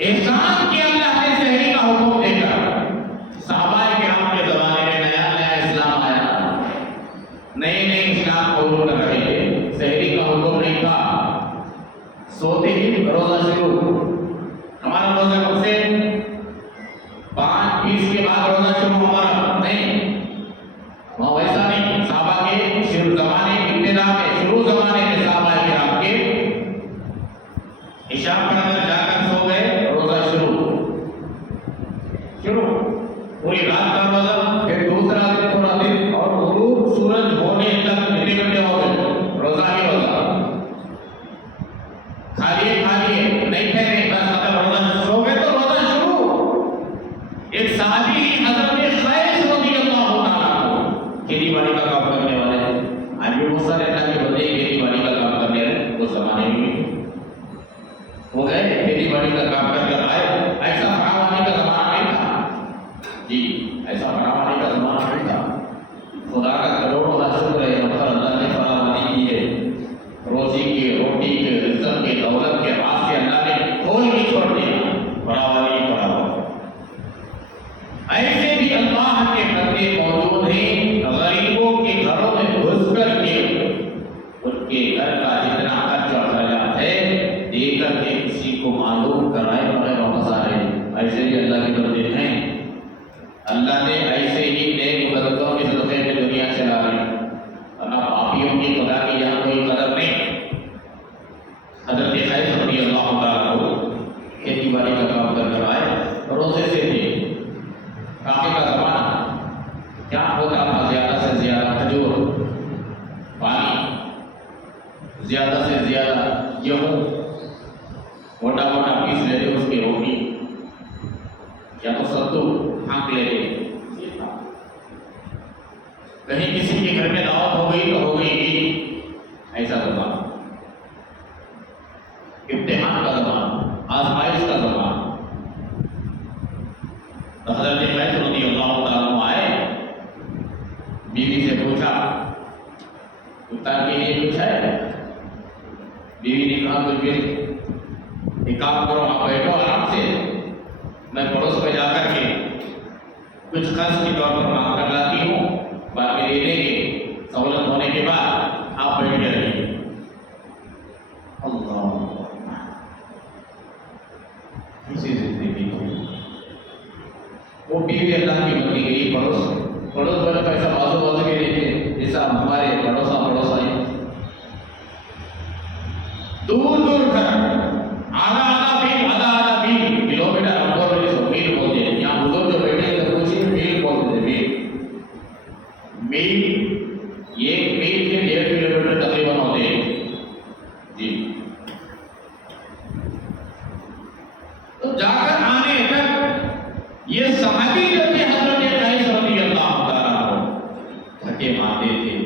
احسان کیا اللہ نے سحری کا حکم دے کر۔ صحابہ کرام کے زمانے میں نیا نیا اسلام آیا، نئے نئے اسلام قبول کر رہے تھے، سحری کا حکم نہیں تھا، سوتے ہی روزہ شروع۔ ہمارا روزہ کب سے 5:20 کے بعد روزہ شروع ہمارا نہیں، وہاں ویسا نہیں۔ صحابہ کے شروع زمانے ابتدا میں، شروع زمانے میں صحابہ کرام کے عشاء پڑھ کر جا کر سو گئے، روزہ شروع پوری رات کا روزہ، پھر دوسرا دن پورا دن، اور غروب سورج ہونے تک کتنے گھنٹے ہو گئے؟ روزہ ہی روزہ، کھالیے نہیں ٹھہرے، بس اگر روزہ سو گئے تو روزہ شروع۔ ایک صحابی حضرت قیس رضی اللہ تعالیٰ کھیتی باڑی کا کام کرنے والے، آج بھی بہت سارے اللہ کے بندے کھیتی باڑی کا کام کرنے رہے، اس زمانے میں وہ گئے کھیتی باڑی کا کام کر کر آئے۔ ایسا فراوانی کا زمانہ نہیں تھا جی، ایسا فراوانی کا زمانہ نہیں تھا، خدا کا کروڑوں کا شکر ہے یہاں پر اللہ نے فراوانی کی ہے، روزی کی، روٹی کے، رزق کے، دولت کے راستے اللہ نے کھول نہیں چھوڑ دیا، فراوانی فراوانی۔ ایسے بھی اللہ کے بندے موجود ہیں غریبوں کے گھروں میں گھس کر کے ان کے گھر کا جتنا خرچ و خرچات ہے دے کر کے کسی کو معلوم کرائے بغیر واپس آ رہے ہیں، ایسے بھی اللہ کے بندے ہیں۔ اللہ نے ایسے ہی نیک بندوں کے صدقے میں دنیا چلا رہی، ورنہ پاپیوں کی خدا کی یہاں کوئی قدر نہیں۔ حضرت قیس رضی اللہ تعالیٰ کو کھیتی باڑی کا کام کر کر آئے، روزے سے تھے، کافی کا زمانہ، کیا ہوتا تھا؟ زیادہ سے زیادہ کھجور، پانی، زیادہ سے زیادہ گیہوں، موٹا موٹا پیس لیتے اس کی روٹی، یا تو ستو پھانک لیتے۔ کہیں کسی کے گھر میں دعوت ہو گئی تو ہو گئی گی، ایسا زمانہ، امتحان کا زمانہ، آزمائش کا زمانہ۔ حضرت قیس رضی اللہ تعالیٰ عنہ آئے، بیوی سے پوچھا افطار کے لیے کچھ ہے؟ بیوی نے کہا تو پھر ایک کام کرو، آپ بیٹھو آرام سے، میں پڑوس میں جا کر کے کچھ خرچ کے طور پر مانگ کر لاتی ہوں، بعد میں دے دیں گے، سہولت ہونے کے بعد آپ بیٹھ کے رہیے۔ اللہ اسی زندگی وہ بیوی اللہ کی بنی گئی، پڑوس والے پیسہ بازو کے لیے جیسا ہمارے پڑوس آئے دور دور گھر، آدھا میل کلو میٹر ہم کو میل بولتے ہیں، یہاں بزرگ جو بیٹھے ہیں تو کچھ میل بولتے تھے، میل یہ میل کے 1.5 کلومیٹر تقریباً ہوتے ہیں جی۔ تو جا کر آنے تک یہ صحابی جو تھے حضرت قیس رضی اللہ تعالیٰ عنہ تھکے ماندے تھے،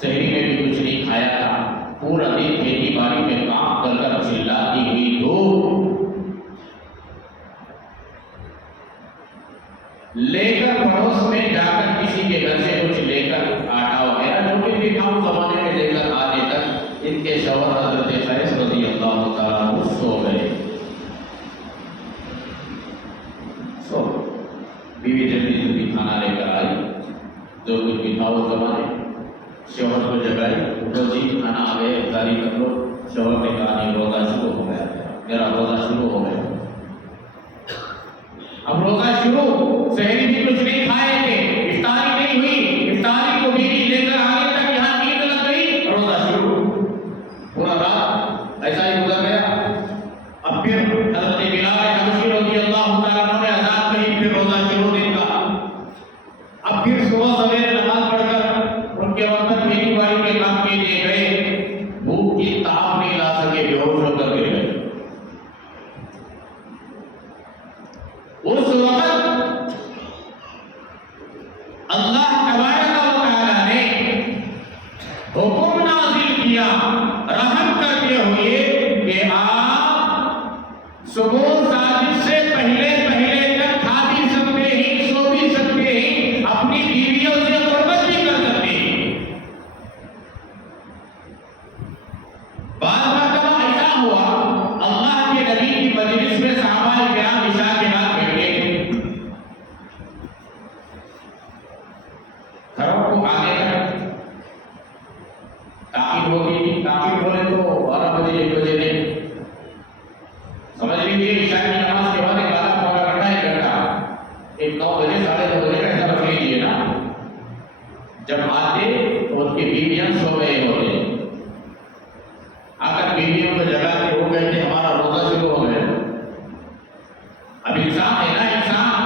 سحری میں بھی کچھ نہیں کھایا تھا، پورا دن کھیتی باڑی میں کام کر کر چلاتی ہوئی دھوپ لے کر پڑوس میں جا کر کسی کے گھر سے کچھ لے کر آٹا وغیرہ جو کہ بھی کام زمانے میں لے کر آنے تک ان کے شوہر حضرت قیس رضی اللہ تعالیٰ عنہ سو گئے۔ بیوی جلدی کھانا لے کر آئی، جو کچھ بھی تھا اس زمانے، شوہر کو جگائی، اٹھو جی کھانا آ گئے، افطاری کر لو۔ شوہر نے کہا نہیں، روزہ شروع ہو گیا، میرا روزہ شروع ہو گیا۔ اب روزہ شروع، سحری بھی کچھ نہیں کھائے تھے، افطاری نہیں ہوئی، افطاری کو بیوی لے کر آگے تک یہاں نیند لگ گئی، روزہ شروع، پورا رات ایسا ہی گزر گیا۔ اب پھر حضرت بلال حبشی رضی اللہ تعالیٰ عنہ نے اذان کہی، پھر روزہ شروع دن کا۔ اب پھر صبح سویرے نماز پڑھ کر ان کے وقت کھیتی باڑی کے کام کے لیے گئے، بھوک کی تاب نہیں لا سکے، بے ہوش ہو کر گر گئے۔ اس وقت اللہ تبارک و تعالیٰ نے حکم نازل کیا رحم کرتے ہوئے کہ آپ صبح ساجد سے پہلے تک کھا بھی سکتے ہیں، سو بھی سکتے ہیں، اپنی بیویوں سے قربت بھی کر سکتے ہیں۔ بعض مرتبہ ایسا ہوا اللہ کے نبی کی مجلس میں صحابہ کرام عشاء کے بعد بیٹھے تھے، گھروں کو آنے تک تاخیر ہوگی تھی، تاخیر بولے تو 12 بجے 1 بجے نہیں، سمجھ لیجیے عشاء کی نماز کے بعد ایک آدھا پورا گھنٹہ 1 گھنٹہ، ایک 9 بجے 9:30 بجے کا ایسا رکھ لیجیے نا۔ جب آتے تو ان کی بیویاں سو گئے ہوتے، آ کر بیویوں کو جگہ کے وہ کہتے ہمارا روزہ شروع ہو گیا۔ اب انسان ہے نا، انسان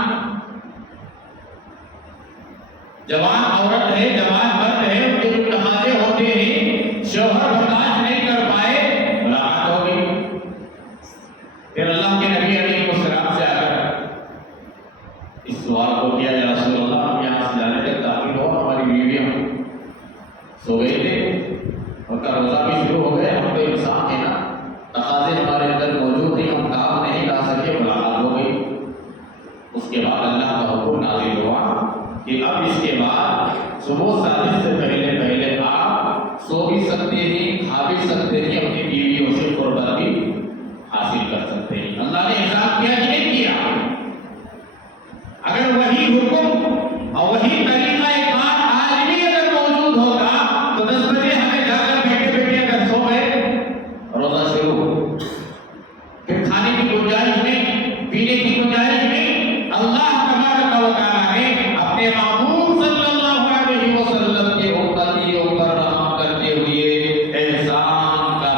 جوان عورت ہے، جوان مرد ہے، ان کے جو تقاضے ہوتے ہیں شوہر برداشت نہیں کر پائے، ملاقات ہو گئی۔ پھر اللہ کے نبی علیہ السلام سے آ کر اس سوال کو کیا، یا رسول اللہ ہم یہاں سے جانے تک داخل ہو، ہماری بیویاں سو گئے تھے، ان کا روزہ بھی شروع ہو گیا، ہم تو انسان ہیں نا، تقاضے ہمارے اندر موجود ہیں، ہم کام نہیں لا سکے، ملاقات ہو گئی۔ اس کے بعد اللہ کا حکم نازل ہوا کہ اب اس کے بعد صبح ساجد سے پہلے آپ سو بھی سکتے ہیں، کھا بھی سکتے ہیں، اپنی بیویوں سے قربت بھی حاصل کر سکتے ہیں۔ اللہ نے احسان کیا کہ نہیں کیا؟ اگر وہی حکم اور وہی طریقہ کار آج بھی اگر موجود ہوگا تو 10 بجے ہمیں جا کر بیٹھے اگر سو گئے، روزہ شروع، پھر کھانے کی گنجائش نہیں، پینے کی گنجائش نہیں۔ اللہ تبارک و تعالیٰ نے اپنے محبوب صلی اللہ علیہ وسلم کے امتیوں پر رحم کرتے ہوئے احسان کا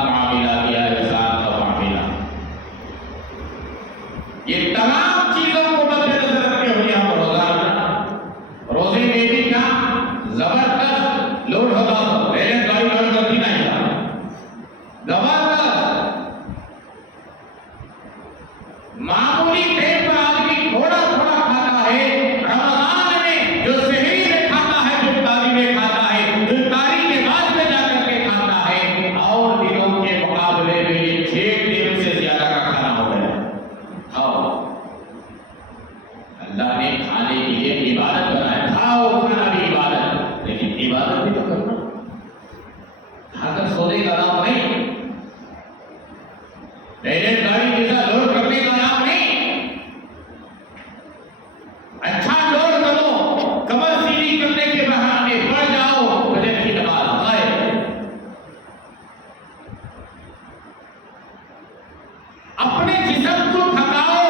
روزے کا نام نہیں، پہلے گاڑی جیسا لوڈ کرنے کا نام نہیں، اچھا لوڈ کرو، کمر سیدھی کرنے کے بہانے پڑ جاؤ، فجر کی نماز آئے، اپنے جسم کو تھکاؤ،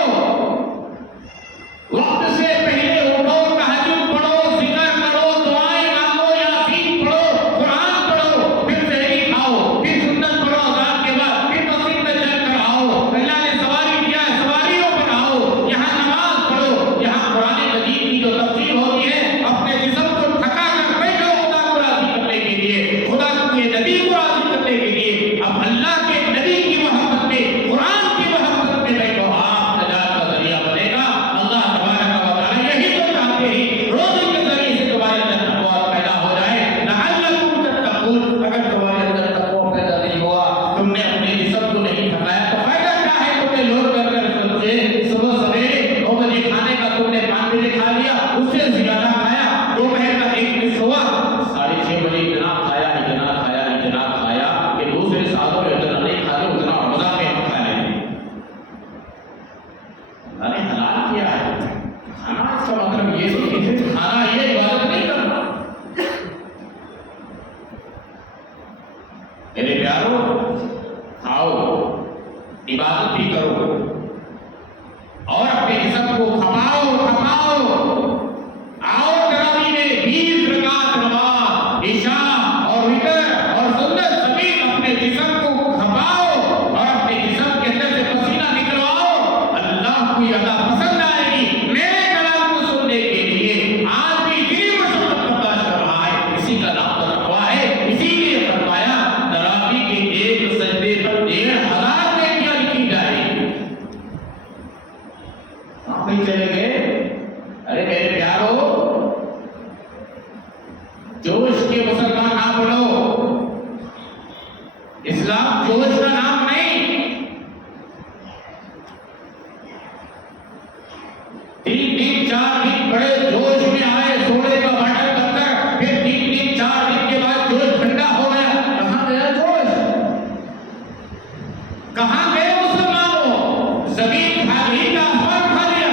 وقت سے پہلے اٹھو، تہجد پڑھو، ذکر کرو، دعائیں مانگو، یاسین پڑھو، قرآن پڑھو، پھر سحری کھاؤ، پھر سنت پڑھو، اذان کے بعد پھر مسجد میں چل کر آؤ، اللہ نے سواری کیا ہے سواریوں پر آؤ، یہاں نماز پڑھو، یہاں قرآن مجید کی جو تفسیر ہوتی ہے، اپنے جسم کو تھکا کر بیٹھو خدا کو راضی کرنے کے لیے، خدا کے نبی کو راضی کرنے کے لیے، اب اللہ کے نبی کی محبت میں، قرآن کی محبت میں بیٹھو، آپ نجات کا ذریعہ بنے گا۔ اللہ تبارک و تعالی یہی تو چاہتے ہیں، روزے کے ذریعے سے تمہارے اندر تقویٰ پیدا ہو جائے، لعلکم تتقون۔ اگر تمہارے اندر تقویٰ پیدا نہیں ہوا، تم نے اپنے جسم کو نہیں تھکایا، تو فائدہ کیا ہے؟ تم نے لوٹ کر صبح سویرے 9 بجے کھانے کا تم نے 5 بجے کھا لیا، اس سے زیادہ کھایا، دوپہر کا 1 بجے سوا، 6:30 بجے اتنا کھایا کہ دوسرے سالوں میں اتنا نہیں کھاتے، اتنا روزہ میں ہم کھا لیں گے۔ اللہ نے حلال کیا ہے کھانا، اس کا مطلب یہ نہیں ہے کھانا یہ عبادت نہیں کرنا۔ میرے پیارو، کھاؤ، عبادت بھی کرو، اور اپنے جسم کو کھپاؤ، آؤ تراویح میں 20 رکعت نماز، عشاء اور وتر اور سنت سمیت اپنے جسم کو کھپاؤ، اور اپنے جسم کے اندر سے پسینہ نکلواؤ، اللہ کو یہ ادا پسند آئے گی۔ میرے کلام کو سننے کے لیے آج بھی دلی مشقت برداشت کر رہا ہے، اسی کا نام تقویٰ ہے، اسی لیے فرمایا تراویح کے ایک سجدے پر 1500 نیکیاں لکھی جائیں گی۔ آپ نہیں چلے گئے؟ ارے میرے پیارو، جوش کے مسلمان نہ بنو، اسلام جوش کا نام نہیں، 3 دن 4 دن بڑے جوش میں آئے، سونے کا بٹن بند کر، پھر 3 دن 4 دن کے بعد جوش ٹھنڈا ہو گیا، کہاں گیا جوش؟ کہاں گئے مسلمانوں؟ زمین کھا گئی کا آسمان کھا لیا؟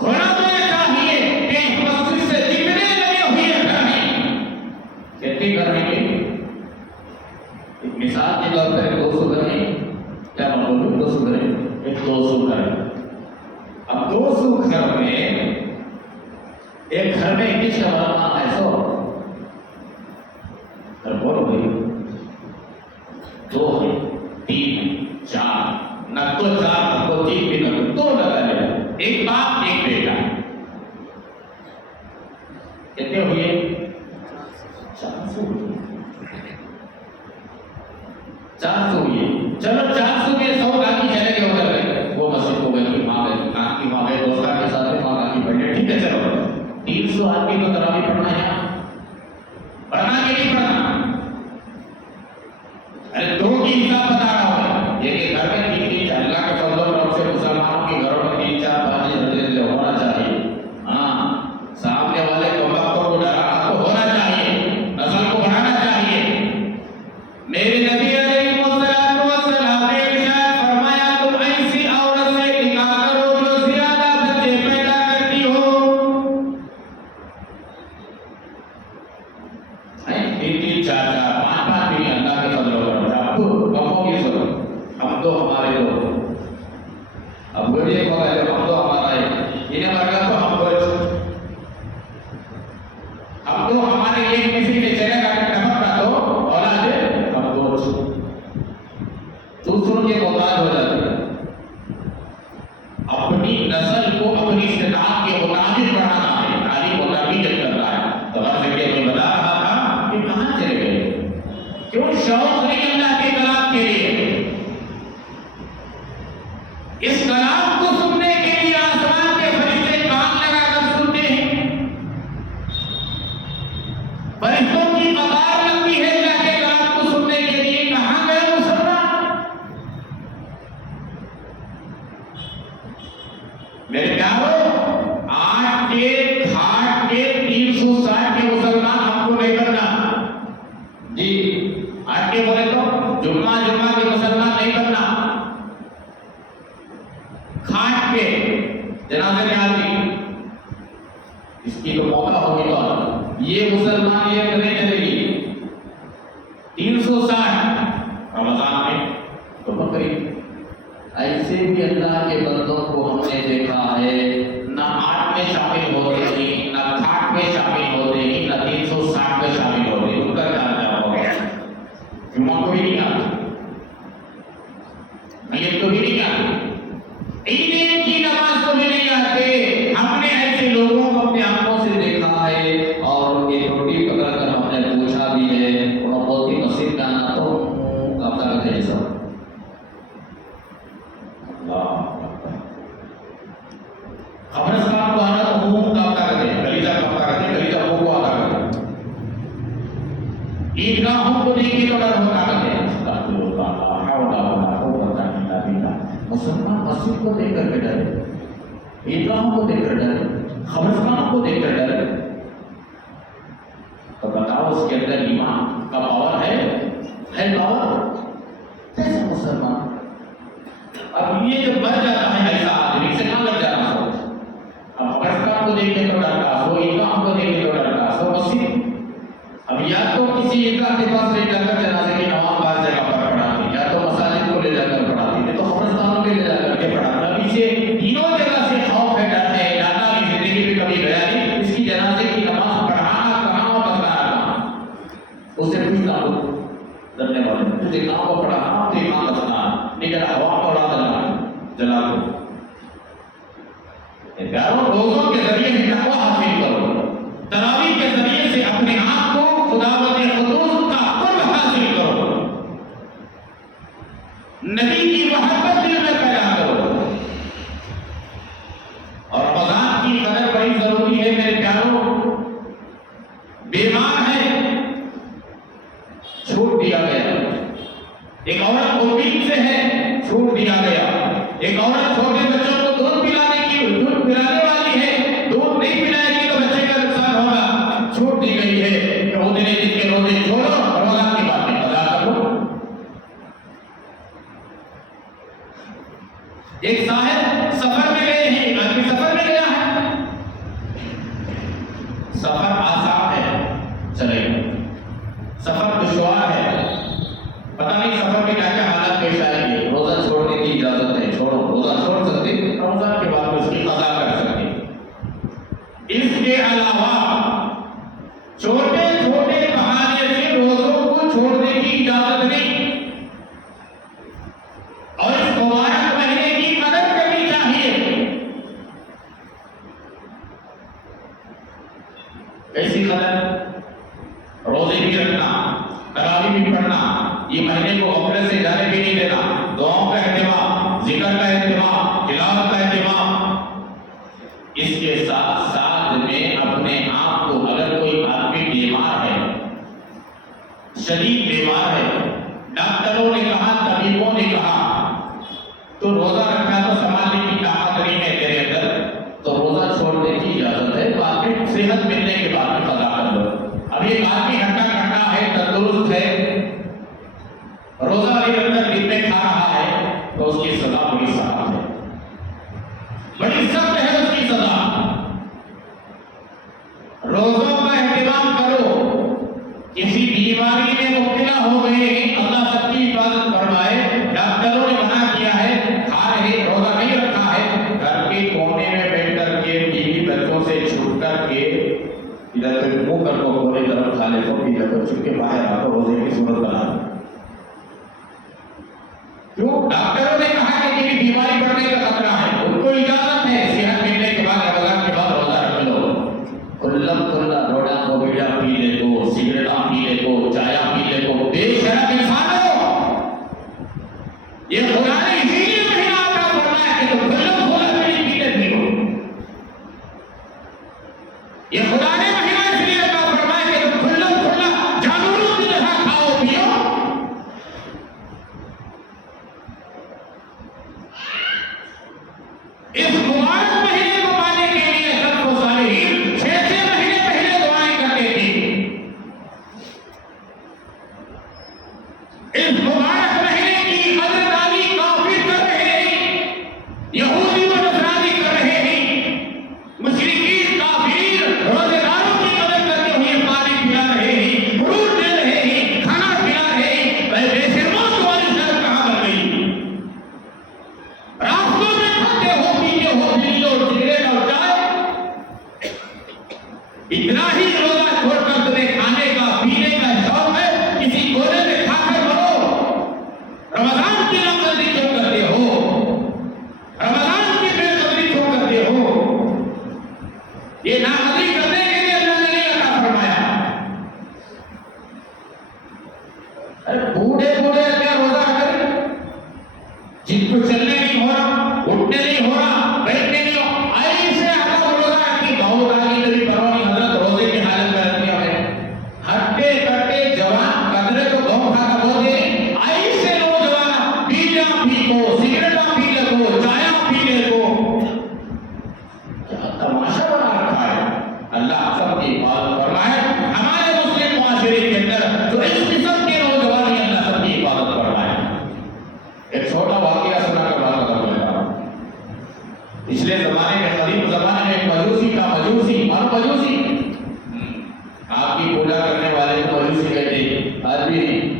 ہونا تو یہ چاہیے کہ اس مسجد سے جتنے لگے ہوئے گھر ہیں، کتنے گھر ہیں گے؟ ایک مثال کے طور پر 200 گھر ہیں، کیا مطلب 200 گھر ہیں؟ ایک 200 گھر ہے۔ اب 200 گھر میں ایک گھر میں کس کا بنانا ہے 100 گھر بول گئی، 2 ہیں، 3 ہیں، 4 نہ تو 4 نہ تو 3 بھی نہ تو 2 لگا لیا، ایک باپ ایک بیٹا، کتنے ہوئے؟ 400 ہوئے۔ چلو 400 میں 100 باقی چلے گئے ادھر گئے، وہ مسجد کو گئے، ماں گئے دوستوں کے ساتھ ماں باقی پڑھنے، ٹھیک ہے چلو 300 آدمی کو تراویح پڑھنا ہے، پڑھنا کہ نہیں پڑھنا؟ ارے 2 کی حساب بتا رہا ہوں، یہ کہ گھر میں 3 اللہ کے فضل و کرم سے مسلمانوں کے گھروں میں 3 4 5 رجل ہونا چاہیے۔ ہاں، سامنے والے کو وقت کو ڈرانا تو ہونا چاہیے، نسل کو بڑھانا چاہیے۔ میرے نبی علیہ السلام نے ارشاد فرمایا، تم ایسی عورت سے نکاح کرو جو زیادہ بچے پیدا کرتی ہو۔ 3 4 5 5 بھی اللہ کے فضل و کرم سے، اب تو کموں کی ضرورت، ہم تو ہمارے لوگ، اب وہ یہ ہوگا جب ہم تو ہمارا ہے، انہیں مرگا تو ہم تو ہمارے ایک کسی نے چلے گا کہ ٹپک کا تو اولاد ہے، ہم دوسروں کے محتاج ہو جاتے ہیں۔ اپنی نسل کو اپنی استطاعت کے مطابق بڑھانا ہے، تعلیم و تربیت کرنا ہے۔ تو ہر جگہ میں بتا رہا تھا کہ کہاں چلے گئے، کیوں شوق نہیں اللہ کے کلام کے لیے؟ اس کلام کو سننے کے لیے آسمان کے فرشتے کان لگا کر سنتے ہیں، فرشتوں کی قطار لگتی ہے اللہ کے کلام کو سننے کے لیے، کہاں گئے مسلمان؟ میرے پیارو، آج کے گھاٹ کے 360 کے مسلمان ہم کو نہیں بننا، جمعہ کے مسلمان نہیں بننا، کھاٹ پہ جنازے میں آتی اس کی تو موقع ہوگی تو یہ مسلمان یہ کرنے چلے گی 360 رمضان میں تو بقرعید۔ ایسے بھی اللہ کے بندوں کو ہم نے دیکھا ہے نہ 8 میں شامل ہوتے ہی، نہ کھاٹ میں شامل ہوتے ہی، نہ 360 میں شامل ہوتے، ان کا کیا ہوگا؟ جمعہ کو بھی نہیں آتے، میت کو بھی نہیں آتے، عید کی نماز کو بھی نہیں آتے۔ ہم نے ایسے لوگوں کو اپنے آنکھوں سے دیکھا ہے اور ان کی روٹی پکڑ کر ہم نے پوچھا بھی ہے، انہوں بہت ہی مسجد کا آنا تو کب تک ہے سب قبرستان کو آنا تو منہ کا آتا کرتے ہیں، کلیجہ کا آتا کرتے ہیں، کلیجہ منہ کو آتا کرتے ہیں، عیدگاہوں کو دیکھ کے تو ڈر ہوتا کرتے ہیں۔ مسلمان مسجد کو دیکھ کر کے ڈرے، عیدگاہوں کو دیکھ کر ڈرے، قبرستانوں کو دیکھ کر ڈرے، تو بتاؤ اس کے اندر ایمان کا پاور ہے پاور؟ کیسے مسلمان؟ اب یہ جو مر جاتا ہے ایسا آدمی سے کہاں لگ جانا سو؟ اب قبرستان کو دیکھنے کو ڈرتا، سو عیدگاہ کو دیکھنے کو ڈرتا، سو مسجد۔ اب یا تو کسی عیدگاہ کے پاس لے جا کر جنازے کی نماز بعض جگہ پر پڑھاتی، یا تو مساجد کو لے جا کر پڑھاتی، نہیں تو قبرستانوں میں لے جا کر کے پڑھانا۔ پیچھے تینوں جگہ سے خوف ہے، ڈر ہے، جانا بھی زندگی میں کبھی گیا نہیں، اس کی جنازے کی نماز پڑھانا کہاں اور بتلانا کہاں؟ اسے پوچھتا ہوں ڈرنے والے، تجھے کہاں کو پڑھانا، تجھے کہاں بتلانا، نکل ہوا میں اڑا دینا، جلا دو۔ پیاروں، روزوں کے ذریعے سے تقویٰ حاصل کرو، تراویح کے ذریعے سے اپنے آپ کو خداوند قدوس کا قرب حاصل کرو، نبی کی محبت دل میں پیدا کرو، اور رمضان کی قدر بڑی ضروری ہے میرے پیاروں۔ بیمار ہے، چھوٹ دیا گیا، ایک عورت کووڈ سے ہے، چھوٹ دیا گیا، ایک عورت چھوٹے بچوں کو دودھ پلانے والی ہے، دودھ نہیں پلائے گی تو بچے کا نقصان ہوگا، چھوٹ دی گئی ہے کہ روزے نے جس کے روزے چھوڑو، رمضان کی باتیں ادا کرو۔ ایک صاحب سفر میں گئے ہیں، آدمی سفر میں گیا ہے، سفر آسان ہے چلے، سفر دشوار ہے، پتہ نہیں سفر میں کیا کیا حالات پیش آئیں گے، روزہ چھوڑنے کی اجازت ہے، چھوڑو، روزہ چھوڑ سکتے، رمضان کے بعد اس کی قضا کر سکتے۔ اس کے علاوہ چھوٹے چھوٹے بہانے سے روزوں کو چھوڑنے کی اجازت نہیں، اور اس مبارک مہینے کی قدر کرنی چاہیے۔ ایسی قدر، روزے بھی رکھنا، تراویح بھی پڑھنا، یہ مہینے کو غفلت سے جانے بھی نہیں دینا، دعاؤں کا اہتمام، ذکر کا اہتمام، تلاوت کا اہتمام۔ اس کے ساتھ ساتھ میں اپنے آپ کو، اگر کوئی آدمی بیمار ہے، شدید بیمار ہے، ڈاکٹروں نے کہا، طبیبوں نے کہا تو روزہ رکھنا تو سنبھالنے کی طاقت نہیں ہے تیرے اندر، تو روزہ چھوڑنے کی اجازت ہے، بعد میں صحت ملنے کے بعد میں قضا کر لو۔ اب ایک آدمی ہٹا کٹا ہے، تندرست ہے، روزہ نہیں رکھتا، دن میں کھا رہا ہے، تو اس کی سزا بڑی سخت ہے، بڑی سخت ہے اس کی سزا۔ روزوں کا اہتمام کرو، کسی بیماری میں مبتلا ہو گئے ہیں، اللہ سب کی حفاظت فرمائے، ڈاکٹروں نے منع کیا ہے، کھا رہے، روزہ نہیں رکھا ہے، گھر کے کونے میں بیٹھ کر کے بیوی بچوں سے چھوٹ کر کے ادھر منہ کر کو کونے طرف کھا لے تو ادھر کو چھپ کے باہر آ کر روزے کی صورت بنا دو۔ کیوں؟ ڈاکٹروں نے کہا کہ میری بیماری بڑھنے کا خطرہ ہے، ان کو اجازت ہے، صحت ملنے کے بعد رمضان کے بعد روزہ رکھ لو۔ کلم کلا روڈا کو بیڑا پی لے کو، سگریٹا پی لے کو، چایا پی لے کو، بے شرم انسان ہو۔ یہ خدا نے اسی لیے مہینہ عطا فرمایا کہ تم کلم کھلا بیڑی پیتے پیو۔ یہ خدا نے مہینہ اس لیے عطا فرمایا کہ تم کلم کھلا جانوروں کی طرح کھاؤ پیو۔ اس مبارک مہینے کو پانے کے لیے سلف و صالحین 6 مہینے پہلے دعائیں کرتے تھے۔ اس مبارک مہینے کی قدردانی کافر کر رہے ہیں، یہودی و نصرانی کر رہے ہیں، مشرکین کافر روزے داروں کی قدر کرتے ہوئے پانی پلا رہے ہیں، فروٹ دے رہے ہیں، کھانا کھلا رہے ہیں، بے شرموں تمہاری شرط کہاں بن گئی؟ راستوں میں کھاتے ہو، پیتے ہو، بجلی اور سگریٹ اور چائے، اتنا ہی روزہ چھوڑ کر تمہیں کھانے کا پینے کا شوق ہے، کسی کونے میں کھا کر مرو۔ رمضان کی ناقدری کیوں کرتے ہو؟ رمضان کی بے قدری کیوں کرتے ہو؟ یہ ناقدری کرنے کے لیے اللہ نے نہیں عطا فرمایا۔ ارے بوڑھے بوڑھے کیا روزہ کریں، جن کو چلنے نہیں ہو رہا، اٹھنے نہیں ہو رہا، بیٹھنے نہیں ہو، ایسے الگ روزہ رکھی، بہت آگے نبی پروانی حضرت روزے کی حالت میں رکھتی ہمیں ہٹے کٹے جوان قدرے تو گاؤں کھا کر بولتے ہیں، ایسے نوجوان بیڑیاں پی کو، سگریٹاں پی لے کو، چایاں پی لے کو، کیا تماشا بنا رکھا ہے۔ اللہ سب کی حفاظت فرمائے۔ ہمارے مسلم معاشرے کے اندر جو اس قسم کے نوجوان ہیں، اللہ سب کی حفاظت فرمائے۔ ایک چھوٹا واقعہ سنا کر بات ختم کرتا ہوں۔ پچھلے زمانے میں، قدیم زمانے میں ایک مجوسی کا مجوسی، مانو مجوسی، آپ کی پوجا کرنے والے کو مجوسی کہتے ہیں، آدمی نہیں۔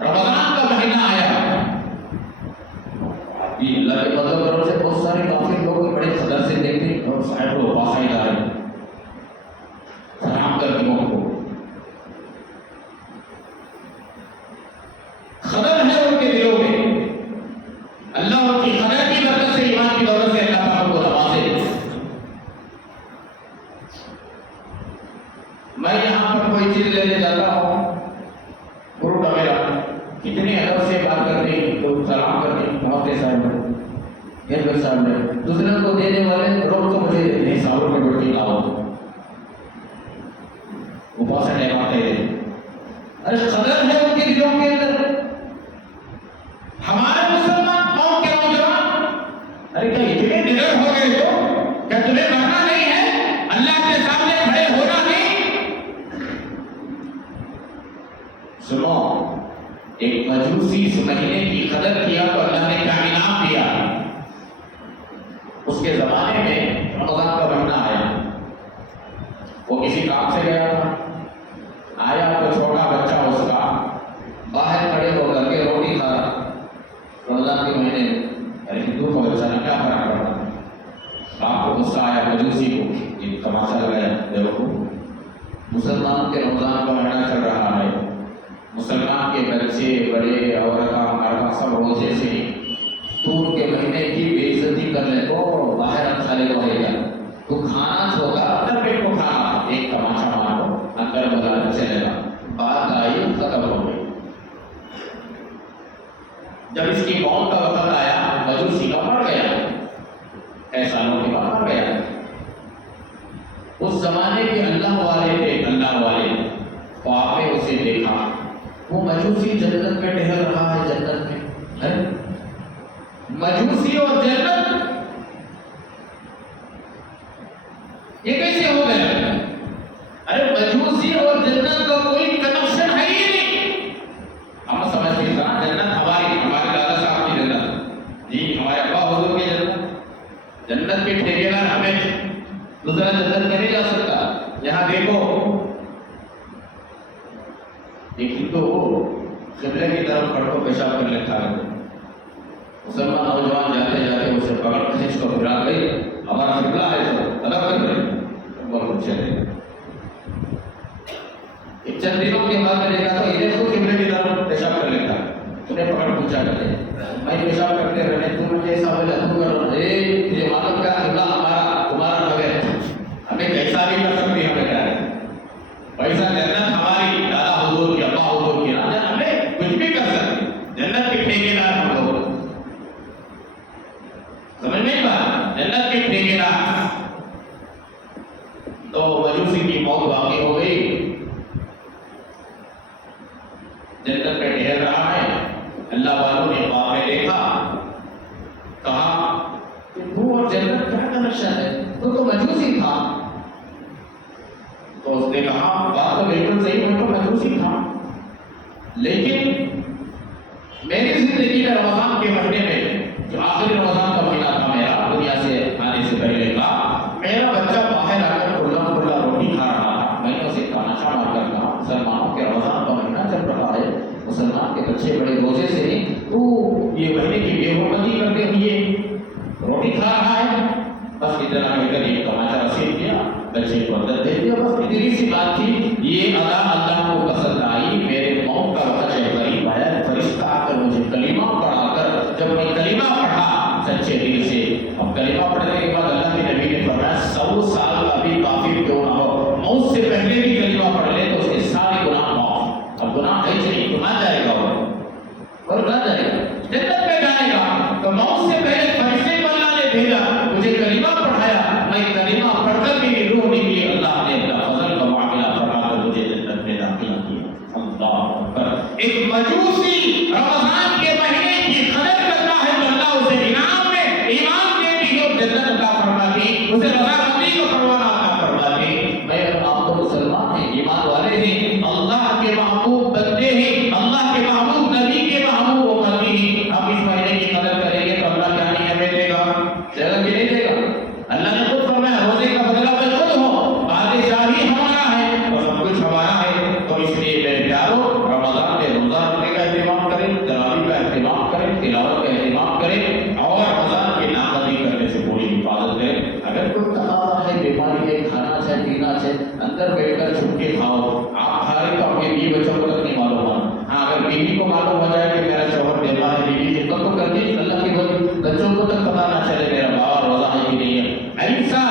رمضان کا مہینہ آیا، آدمی اللہ کے فضل و کرم سے بہت سارے کافر لوگ بڑے قدر سے دیکھتے ہیں اور صاحب کو باقاعدہ ہے، سلام کر کے کو قدر ہے ان کے دلوں میں، اللہ ان کی قدر کی برکت سے، ایمان کی دولت سے اللہ تعالیٰ کو نوازے۔ میں یہاں پر کوئی چیز لینے جاتا ہوں، فروٹ وغیرہ، کتنے ادب سے بات کرتے ہیں، لوگ سلام کرتے ہیں، بہت صاحب ہے، صاحب ہے، دوسرے کو دینے والے لوگ تو مجھے نہیں سالوں میں بڑھتی لاؤ، وہ بہت سے ٹائم آتے ہیں۔ ارے قدر ہے ان کے دلوں کے اندر۔ ہمارے مسلمان قوم کے نوجوان، ارے کیا اتنے نڈر ہو گئے ہو؟ کیا تمہیں مرنا نہیں ہے؟ اللہ کے سامنے کھڑے ہونا نہیں؟ سنو، ایک مجوسی اس مہینے کی قدر کیا تو اللہ نے کیا انعام دیا۔ اس کے زمانے میں رمضان کا مہینہ آیا، وہ کسی کام سے گیا تھا، آیا تو چھوٹا بچہ اس کا باہر کھڑے ہو کر کے روٹی کھا رہا۔ رمضان کے مہینے میں ہندو کا بچہ نے کیا فرق پڑا؟ آپ کو غصہ آیا، مجوسی کو یہ تماشا لگایا، دیکھو مسلمان کے رمضان کا مہینہ چل رہا ہے، مسلمان کے بچے بڑے عورتاں مرداں سب روزے سے دور کے مہینے کی بے عزتی کرنے کو باہر کھانے کو ہے، گا تو کھانا چھوڑا، اندر پیٹ کو کھانا، ایک تماشا مارو، اندر بازار چلے گا، بات آئی ختم ہو گئی۔ جب اس کی موت کا وقت آیا، مجوسی کا مر گیا، کئی سالوں کے بعد مر گیا۔ اس زمانے کے اللہ والے تھے، اللہ والے، تو آپ نے اسے دیکھا، وہ مجوسی جنت میں ٹہل رہا ہے، جنت میں ہے، مجوسی اور جنت یہ کیسے ہو گیا؟ ارے مجوسی اور جنت کا کوئی کنیکشن ہے ہی نہیں۔ ہم سمجھتے ہیں نا جنت ہمارے دادا صاحب کی جنت، جی ہمارے ابا حضور کی جنت، جنت کے ٹھیکیدار ہمیں، دوسرا جنت میں نہیں جا سکتا۔ یہاں دیکھو، ایک ہندو قبلے کی طرف پڑھ کو پیشاب کرنے لگتا ہے، مسلمان نوجوان جاتے جاتے اسے پکڑ کھینچ کو پھرا گئی، ہمارا قبلہ ہے تو الگ کر رہے، بہت چلے۔ ایک چند دنوں کے بعد میں دیکھا تو ادھر کو قبلے کی طرف پیشاب کر لیتا، انہیں پکڑ پوچھا کرتے، میں پیشاب کرتے رہے، تم مجھے ایسا بولے تم کرو، مجھے معلوم کیا قبلہ ہمارا تمہارا بغیر، ہمیں کیسا بھی کر سکتی، ہمیں کیا ہے ویسا، جنت ہماری دادا حضور کی، ابا حضور کی، ہمیں کچھ بھی کر سکتے، جنت کے ٹھیکیدار ہم لوگ، سمجھ نہیں پا، جنت کے ٹھیکیدار۔ تو مجوسی کی موت واقع ہو گئی، جنت میں ٹہل رہا ہے، اللہ والوں نے خواب میں دیکھا، کہا کہ تو اور جنت کیا کنیکشن ہے، تو مجوسی تھا، تو اس اس نے کہا بات تو بالکل صحیح، میں تو مجوسی تھا، لیکن میری زندگی میں رمضان کے مہینے میں جو آخری رمضان کا مہینہ تھا میرا دنیا سے آنے سے پہلے کا، میرا بچہ باہر آ کر کھلا کھلا روٹی کھا رہا تھا، میں نے اسے تماشا مار کر کہا مسلمانوں کے رمضان کا مہینہ چل رہا ہے، مسلمان کے بچے بڑے روزے سے ہیں، تو یہ مہینے کی بے حرمتی کرتے ہوئے روٹی کھا رہا ہے، بس اتنا کہہ کر ایک تماشا رسید کیا، بچے کو اندر دے دیا، بس اتنی سی بات تھی، یہ ادا اللہ کو پسند آئی، میرے موت کا وقت جب قریب آیا، فرشتہ آ کر مجھے کلمہ پڑھا کر، جب میں کلمہ پڑھا سچے دل سے، اب کلمہ پڑھنے کے بعد اللہ کے نبی نے فرمایا 100 سال کا بھی کافر کیوں نہ ہو، موت سے پہلے بھی کلمہ پڑھ لے تو اس کے سارے گناہ معاف، اب گناہ نہیں چاہیے تو نہ جائے گا اور نہ جائے گا، جنت میں جائے گا، تو موت سے پہلے فرشتے کو اللہ نے بھیجا، مجھے کلمہ پڑھایا، میں کلمہ پڑھ کر میری روح نکلی، اللہ نے اپنا فضل کا معاملہ فرما کر مجھے جنت میں داخل کیا۔ اللہ اکبر۔ ایک مجوسی رمضان کے مہینے کی قدر کرتا ہے تو اللہ اسے انعام میں ایمان دیتی ہے اور جنت عطا فرماتی، اسے رضامندی کا پروانہ عطا فرماتی۔ میں آپ تو مسلمان ہیں، ایمان والے ہیں، اللہ کے محبوب بندے ہیں، اللہ کے محبوب نبی کے محبوب امتی ہیں، ہم اس مہینے کی قدر کریں گے تو اللہ کیا نہیں ہمیں دے گا؟ دے گا کہ نہیں دے گا؟ اللہ نے خود فرمایا روزے کا بدلہ میں خود ہوں، بادشاہی ہمارا ہے اور سب کچھ ہمارا ہے، تو اس لیے میرے پیارو رمضان میں روزہ رکھنے کا اہتمام کریں، تراویح کا اہتمام کریں، تلاوت کا اہتمام کریں اور رمضان کی نافرمانی کرنے سے پوری حفاظت کریں۔ اگر کوئی تقاضا ہے، بیماری ہے، کھانا چاہے پینا چاہے، اندر بیٹھ کر چھپ کے کھاؤ، آپ کھا رہے تو آپ کے بیوی بچوں کو تک نہیں معلوم ہونا، ہاں اگر بیوی کو معلوم ہو جائے کہ میرا شوہر بیمار ہے، بیوی خدمت تو کرتی ہے اللہ کی بچوں کو تک پتہ نہ چلے میرا باپ روزہ ہے کہ نہیں ہے، ایسا